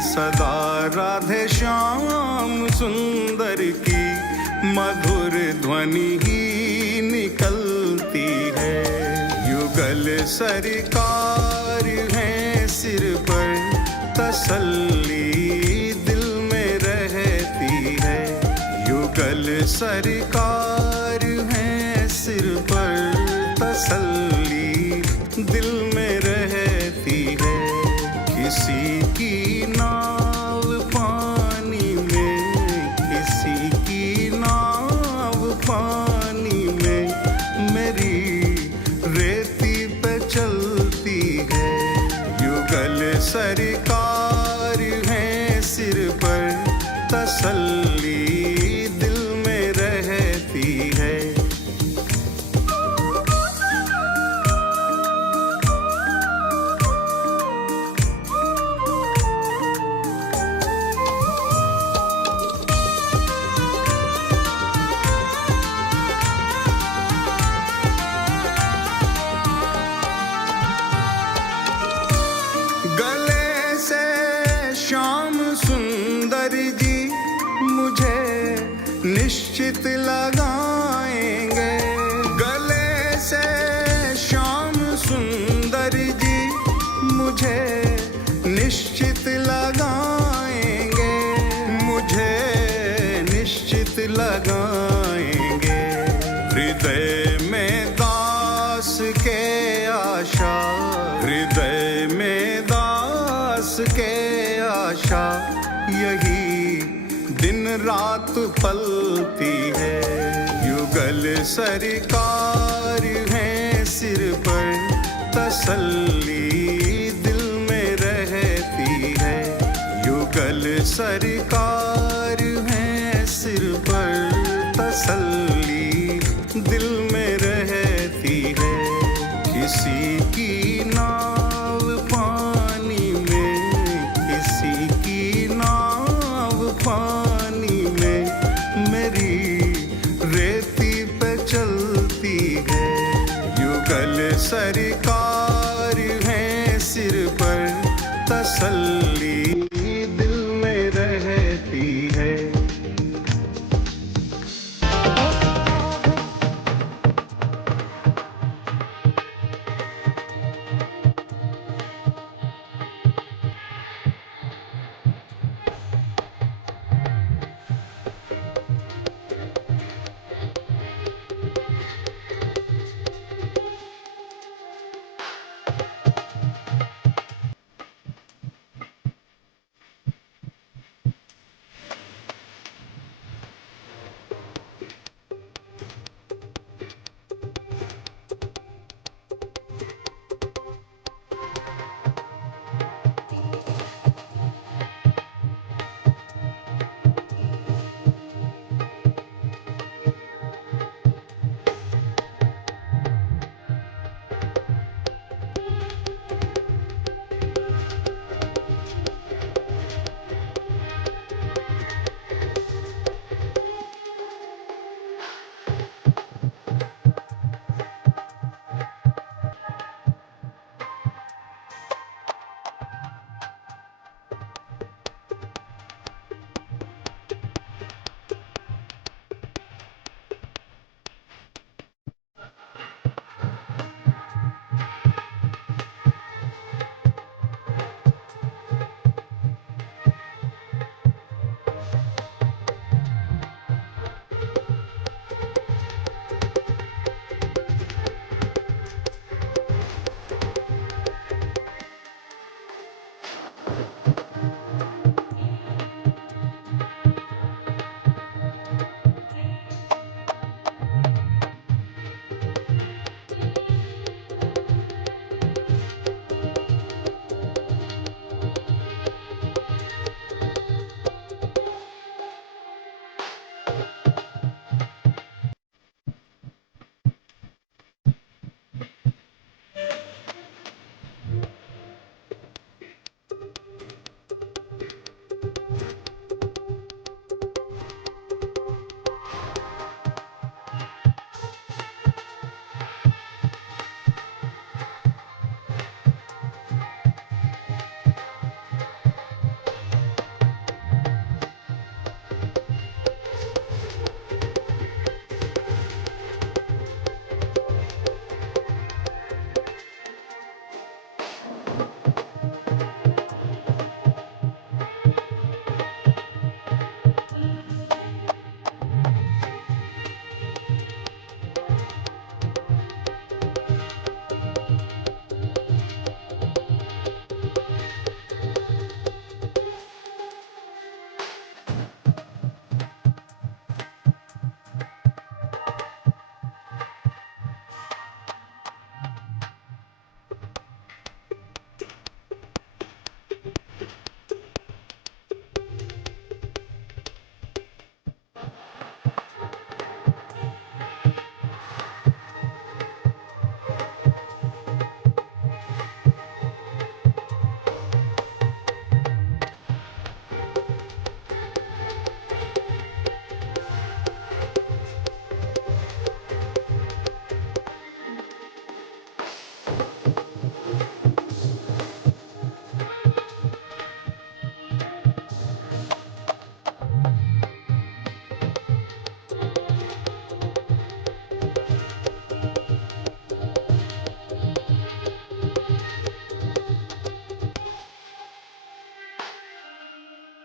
सदा राधे श्याम सुंदर की मधुर ध्वनि ही निकलती है। युगल सरकार है सिर पर, तसल्ली दिल में रहती है। युगल सरकार है सिर पर, तसल्ली दिल में रहती है। किसी की नाव पानी में, किसी की नाव पानी में, मेरी रेती पे चलती है। युगल सरकार है सिर पर, तसल्ली दिल में रहती है। गले से श्याम सुंदर जी मुझे निश्चित लगाएंगे। गले से श्याम सुंदर जी मुझे निश्चित लगाएंगे, मुझे निश्चित लगाएंगे। हृदय में दाग के आशा, हृदय में दास के आशा, यही दिन रात पलती है। युगल सरकार है सिर पर, तसल्ली दिल में रहती है। युगल सरकार है सिर पर, तसल्ली दिल में रहती है। किसी की नाव पानी में, किसी की नाव पानी में, मेरी रेती पे चलती है। युगल सरकार है सिर पर, तसल्ली